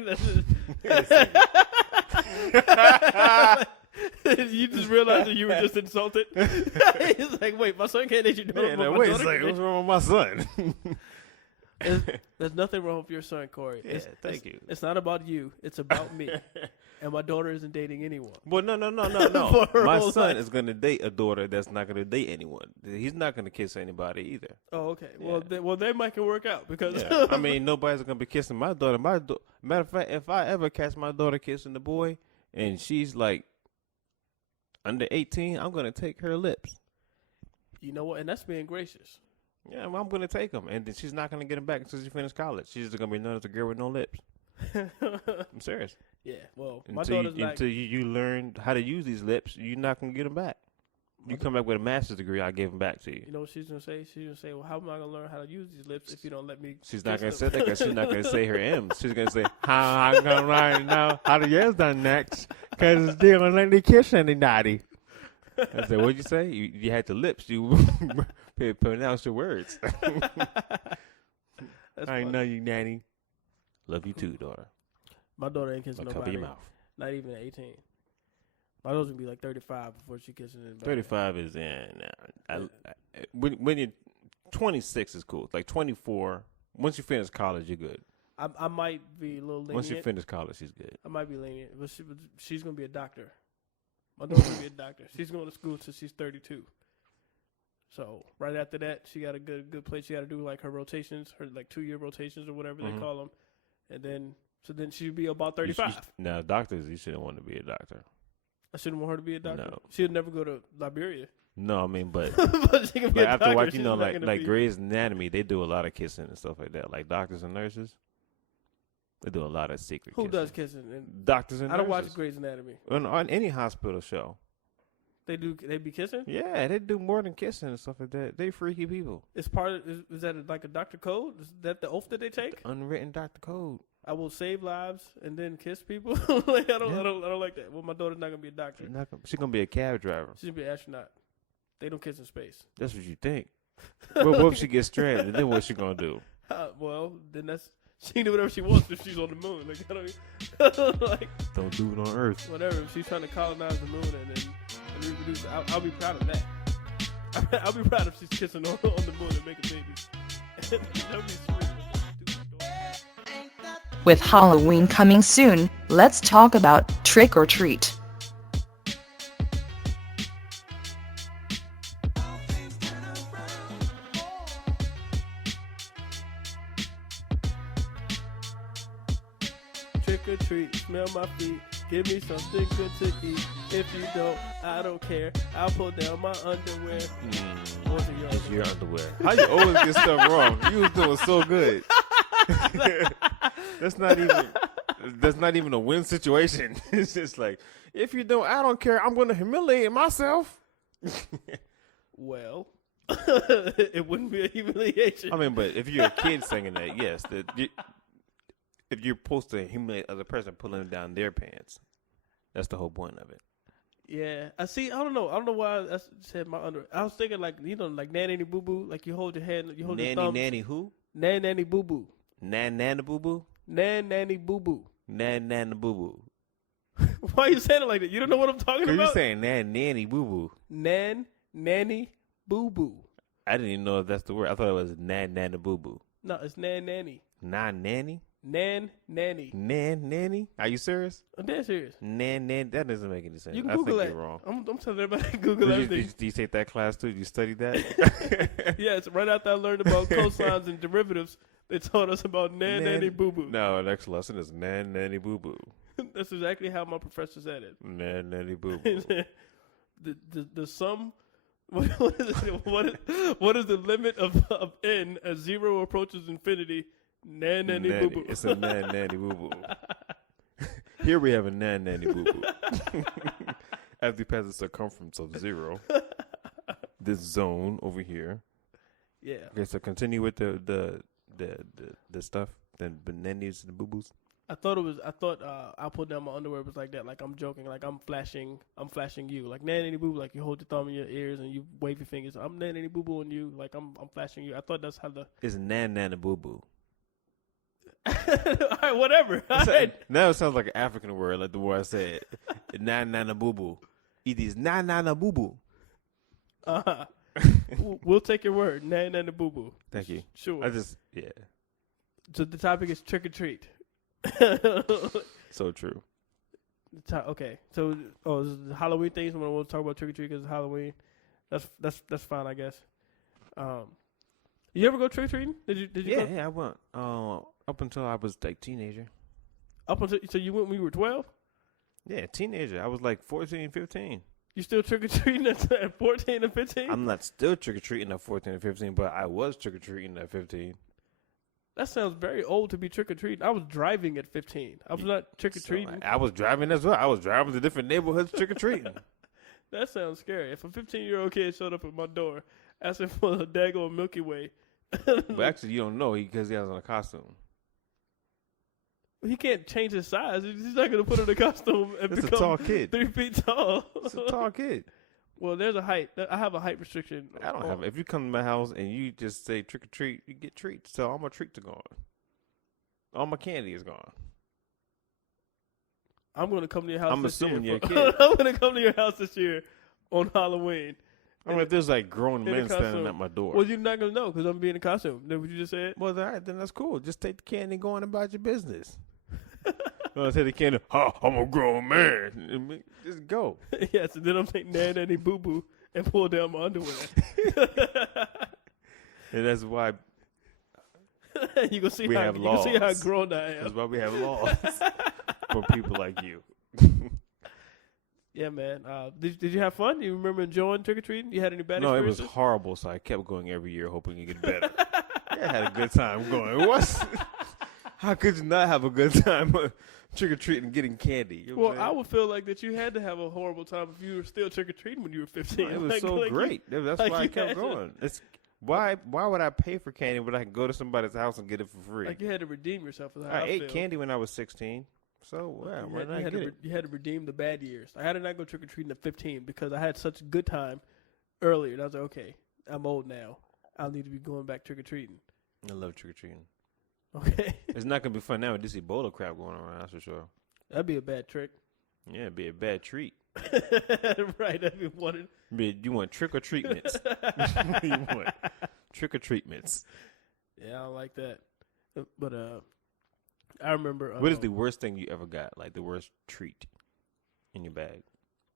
you just realized that you were just insulted. He's like, wait, my son can't date your daughter. Yeah, wait a second, what's wrong with my son? There's nothing wrong with your son, Corey. Yeah, thank you. It's not about you. It's about me. And my daughter isn't dating anyone. Well, no. My son is going to date a daughter that's not going to date anyone. He's not going to kiss anybody either. Oh, okay. Yeah. Well, they might can work out because I mean, nobody's going to be kissing my daughter. Matter of fact, if I ever catch my daughter kissing the boy and she's like under 18, I'm going to take her lips. You know what? And that's being gracious. Yeah, well, I'm going to take them. And then she's not going to get them back until she finishes college. She's just going to be known as a girl with no lips. I'm serious. Yeah, well, my daughter's until you learn how to use these lips, you're not going to get them back. You come back with a master's degree, I'll give them back to you. You know what she's going to say? She's going to say, well, how am I going to learn how to use these lips if you don't let me? She's not going to say that because she's not going to say her M's. She's going to say, how I'm going to learn now how to use them next because they don't let me kiss anybody. I said, what'd you say? You had the lips. You pronounce your words. I know you, Nanny. Love you too, daughter. My daughter ain't kissing nobody. Cover your mouth. Not even at 18. My daughter's gonna be like 35 before she kisses anybody. 35 is when you're 26 is cool. Like 24, once you finish college, you're good. I might be a little lenient. Once you finish college, she's good. I might be lenient, but she's gonna be a doctor. My daughter's gonna be a doctor. She's going to school till she's 32. So right after that, she got a good place. She got to do like her rotations, her like 2-year rotations or whatever they call them, and then she'd be about 35. Now, doctors, you shouldn't want to be a doctor. I shouldn't want her to be a doctor. No. She'd never go to Liberia. No, I mean, but, but she can be a after doctor. what you know, like Grey's Anatomy, they do a lot of kissing and stuff like that. Like doctors and nurses, they do a lot of secret. Who kissing. does kissing? Doctors and I don't nurses. watch Grey's Anatomy. On any hospital show. They be kissing? Yeah, they do more than kissing and stuff like that. They freaky people. It's part of, is that like a doctor code? Is that the oath that they take? The unwritten doctor code. I will save lives and then kiss people. Like I don't like that. Well, my daughter's not gonna be a doctor. She's gonna be a cab driver. She's gonna be an astronaut. They don't kiss in space. That's what you think. What if she gets stranded? And then what's she gonna do? Well, then she can do whatever she wants if she's on the moon. Like I don't like. Don't do it on Earth. Whatever. If she's trying to colonize the moon and reproduce, I'll be proud of that. I'll be proud if she's kissing on the moon and making babies. That'd be sweet. With Halloween coming soon, let's talk about trick or treat. Trick or treat, smell my feet, give me something good to eat. If you don't, I don't care. I'll pull down my underwear. It's your underwear. How you always get stuff wrong? You was doing so good. That's not even a win situation. It's just like, if you don't, I don't care. I'm going to humiliate myself. Well, it wouldn't be a humiliation. I mean, but if you're a kid singing that, yes. If you're supposed to humiliate other person pulling down their pants, that's the whole point of it. Yeah, I see. I don't know why I said my underwear. I was thinking like like nanny boo boo. Like you hold your hand, you hold your thumb. Nanny who? Nanny boo boo. Nanny boo boo. Nanny boo boo. Nanny boo boo. Why are you saying it like that? You don't know what I'm talking about? You're saying nanny boo boo. Nanny boo boo. I didn't even know if that's the word. I thought it was nanny boo boo. No, it's nanny. Nanny? Nanny. Nanny? Are you serious? I'm dead serious. Nanny? That doesn't make any sense. You can I Google think it. you're wrong. I'm telling everybody to Google everything. Did you take that class too? Did you study that? Yeah, it's right after I learned about cosines and derivatives, they taught us about nanny boo boo. No, next lesson is nanny boo boo. That's exactly how my professor said it. Nanny boo boo. the sum. What is the limit of n as 0 approaches infinity? Nanny boo boo. It's a nanny boo boo. Here we have a nanny boo boo. After you pass the circumference of 0, this zone over here. Yeah. Okay, so continue with the stuff. Then the nannies and the boo boos. I thought I'll put down my underwear was like that, like I'm joking, like I'm flashing you, like nanny boo, like you hold your thumb in your ears and you wave your fingers. I'm nanny boo boo on you, like I'm flashing you. I thought that's how the. It's nanny boo boo. All right, whatever. All right. Now it sounds like an African word, like the word I said. Nana boo boo. It is nana boo boo. We'll take your word, nanny boo boo. Thank you. Sure. Yeah. So the topic is trick or treat. So true. Okay, so this is the Halloween thing. So I want to talk about trick or treat because it's Halloween. That's fine, I guess. You ever go trick or treating? Did you? Yeah, go? yeah, I went. Up until I was like teenager. Up until so you went when you were 12. Yeah, teenager. I was like 14, 15. You still trick or treating at 14 and 15? I'm not still trick or treating at 14 and 15, but I was trick or treating at 15. That sounds very old to be trick or treating. I was driving at 15. I was not trick or treating. I was driving as well. I was driving to different neighborhoods trick or treating. That sounds scary. If a 15-year-old kid showed up at my door asking for a daggone Milky Way. But actually, you don't know because he has on a costume. He can't change his size. He's not going to put on a costume and It's a become tall kid. 3 feet tall. It's a tall kid. Well, there's a height. I have a height restriction. I don't have. If you come to my house and you just say trick or treat, you get treats. So all my treats are gone. All my candy is gone. I'm going to come to your house I'm this year. assuming you're a kid. I'm going to come to your house this year on Halloween. I mean, if there's like grown in a men standing costume. at my door. Well, you're not going to know because I'm going to be in a costume. Then what you just said? Well, all right, then that's cool. Just take the candy and go on about your business. I take the candy. Oh, I'm a grown man. Just go. Yes, and then I'm taking nanny boo boo and pull down my underwear. And that's why You can see we how have you can see how laws. grown I am. That's why we have laws for people like you. Yeah, man. Did you have fun? Do you remember enjoying trick or treating? You had any bad No, it experiences? was horrible, so I kept going every year hoping it get better. I had a good time going. What? How could you not have a good time trick or treating and getting candy? You know Well, what I'm I saying? would feel like that you had to have a horrible time if you were still trick or treating when you were 15. It was Like- so like you- great. That's like why I you kept had to- going. It's why would I pay for candy when I can go to somebody's house and get it for free? Like you had to redeem yourself. Is how I ate feel. candy when I was 16. So yeah, why not get it? You had to redeem the bad years. I had to not go trick or treating at 15 because I had such a good time earlier. And I was like, okay, I'm old now. I'll need to be going back trick or treating. I love trick or treating. Okay, It's not gonna be fun now with this Ebola crap going around. That's for sure. that'd be a bad trick. Yeah, it'd be a bad treat. Right, that'd be one. You want trick or treatments? You want trick or treatments? Yeah, I don't like that. But I remember. What is the worst thing you ever got? Like the worst treat in your bag?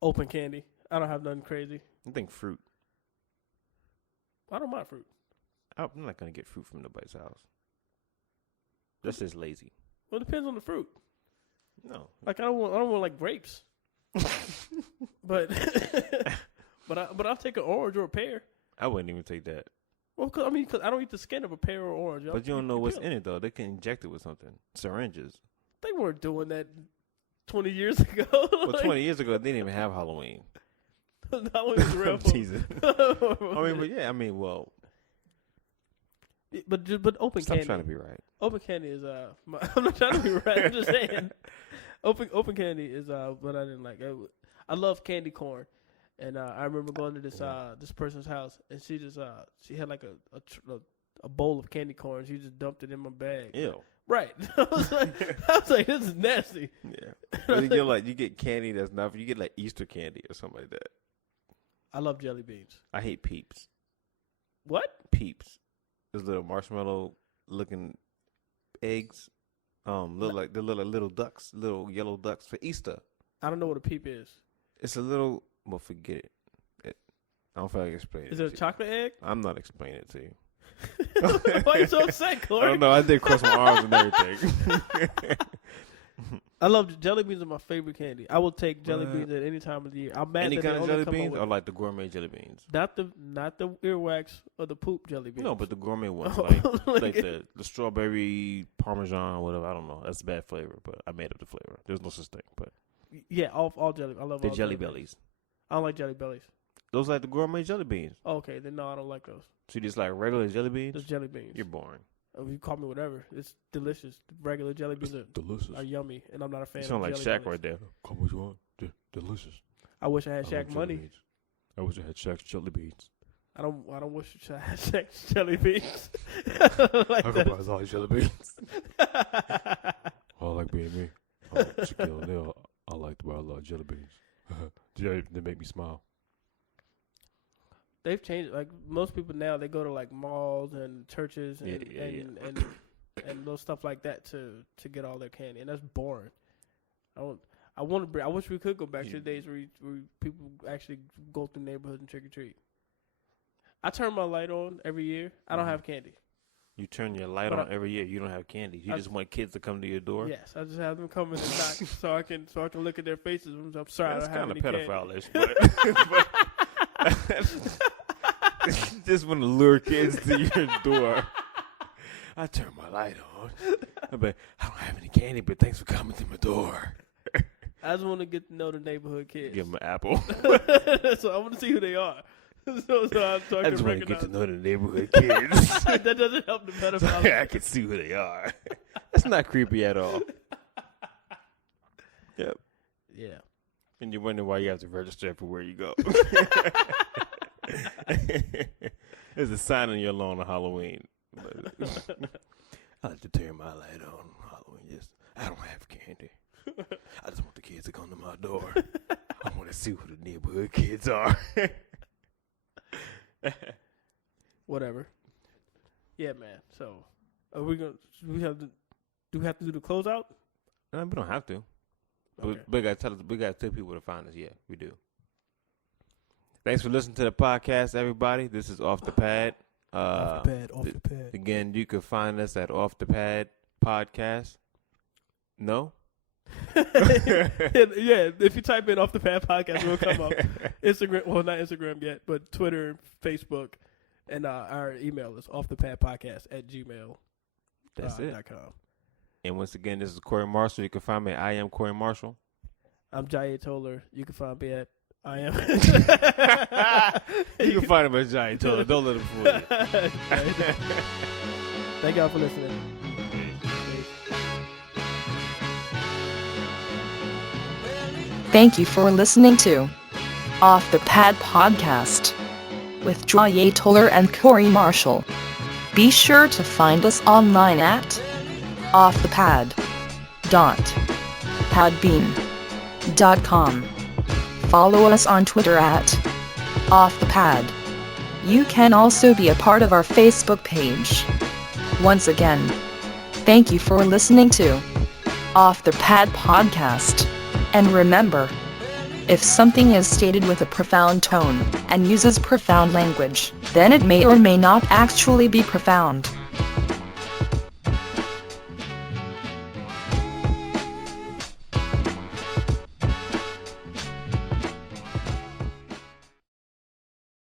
open candy? I don't have nothing crazy. I think fruit. I don't mind fruit. I'm not gonna get fruit from nobody's house. That's just lazy. Well, it depends on the fruit. No. Like I don't want like grapes. but but I'll take an orange or a pear. I wouldn't even take that. Well, cause I don't eat the skin of a pear or orange. But you don't know what's in it though. They can inject it with something. Syringes. They weren't doing that 20 years ago. Well, 20 years ago they didn't even have Halloween. Halloween was real. I'm teasing. Well, but open stop candy. trying to be right. Open candy is I'm not trying to be right. I'm just saying. Open candy is what I didn't like. I love candy corn, and I remember going to this person's house, and she had like a bowl of candy corn. She just dumped it in my bag. Ew. Right. I was like, this is nasty. Yeah. But you get candy that's not. You get like Easter candy or something like that. I love jelly beans. I hate Peeps. What? Peeps. Those little marshmallow looking eggs. Look like the little ducks, little yellow ducks for Easter. I don't know what a peep is. It's a little. Well, forget it. I don't feel like explaining it. Is it a to chocolate egg? you. I'm not explaining it to you. Why are you so upset, I Corey? don't know. I did cross my arms and everything. I love jelly beans are my favorite candy. I will take jelly beans at any time of the year. I'm mad Any that kind they of only jelly come out beans, with- or like the gourmet jelly beans? not the earwax or the poop jelly beans. No, but the gourmet ones, Like like the strawberry parmesan, whatever. I don't know. That's bad flavor, but I made up the flavor. There's no such thing. But yeah, all jelly. I love the all jelly beans. bellies. I don't like jelly bellies. Those are like the gourmet jelly beans. Oh, okay, then no, I don't like those. So you just like regular jelly beans? Those jelly beans. You're boring. You call me whatever. It's delicious. Regular jelly beans Delicious. are yummy, and I'm not a fan You of sound like jelly Shaq bellies. right there. Call me what you want. Delicious. I wish I had Shaq money. I wish I had Shaq's jelly beans. I don't wish I had Shaq's jelly beans. like I could buy all jelly beans. I like being me. I'm like Shaquille O'Neal. I like to buy a lot of jelly beans. They make me smile. They've changed. Like most people now, they go to like malls and churches and and little stuff like that to get all their candy, and that's boring. I wish we could go back to the days where people actually go through neighborhoods and trick or treat. I turn my light on every year. I don't have candy. You turn your light But on every year. You don't have candy. You just want kids to come to your door. Yes, I just have them come in and knock so I can look at their faces. I'm sorry, That's I don't have kind of any candy. pedophile-ish, but just want to lure kids to your door. I turn my light on. But I don't have any candy, but thanks for coming to my door. I just want to get to know the neighborhood kids. Give them an apple. So I want to see who they are. so I I just want to get recognize to know them. the neighborhood kids. That doesn't help the So pedophile. I can see who they are. That's not creepy at all. Yep. Yeah. And you're wondering why you have to register everywhere you go. There's a sign on your lawn on Halloween. I like to turn my light on Halloween. Yes, I don't have candy. I just want the kids to come to my door. I want to see who the neighborhood kids are. Whatever. Yeah, man. So, are we gonna? Do we have to do the closeout? No, we don't have to. Okay. We gotta tell people to find us. Yeah, we do. Thanks for listening to the podcast, everybody. This is Off the Pad. Off the pad. Again, you can find us at Off the Pad Podcast. No? Yeah, if you type in Off the Pad Podcast, it'll come up. Instagram, well, not Instagram yet, but Twitter, Facebook, and our email is offthepadpodcast@gmail.com. That's it. And once again, this is Corey Marshall. You can find me at I am Corey Marshall. I'm Jayé Toler. You can find me at I am. You can find him at Giant Toler. Don't let him fool you. Thank y'all for listening. Thank you for listening to Off the Pad Podcast with Jayé Toler and Corey Marshall. Be sure to find us online at offthepad.podbean.com. Follow us on Twitter at offthepad. You can also be a part of our Facebook page. Once again, thank you for listening to Off the Pad Podcast. And remember, if something is stated with a profound tone and uses profound language, then it may or may not actually be profound.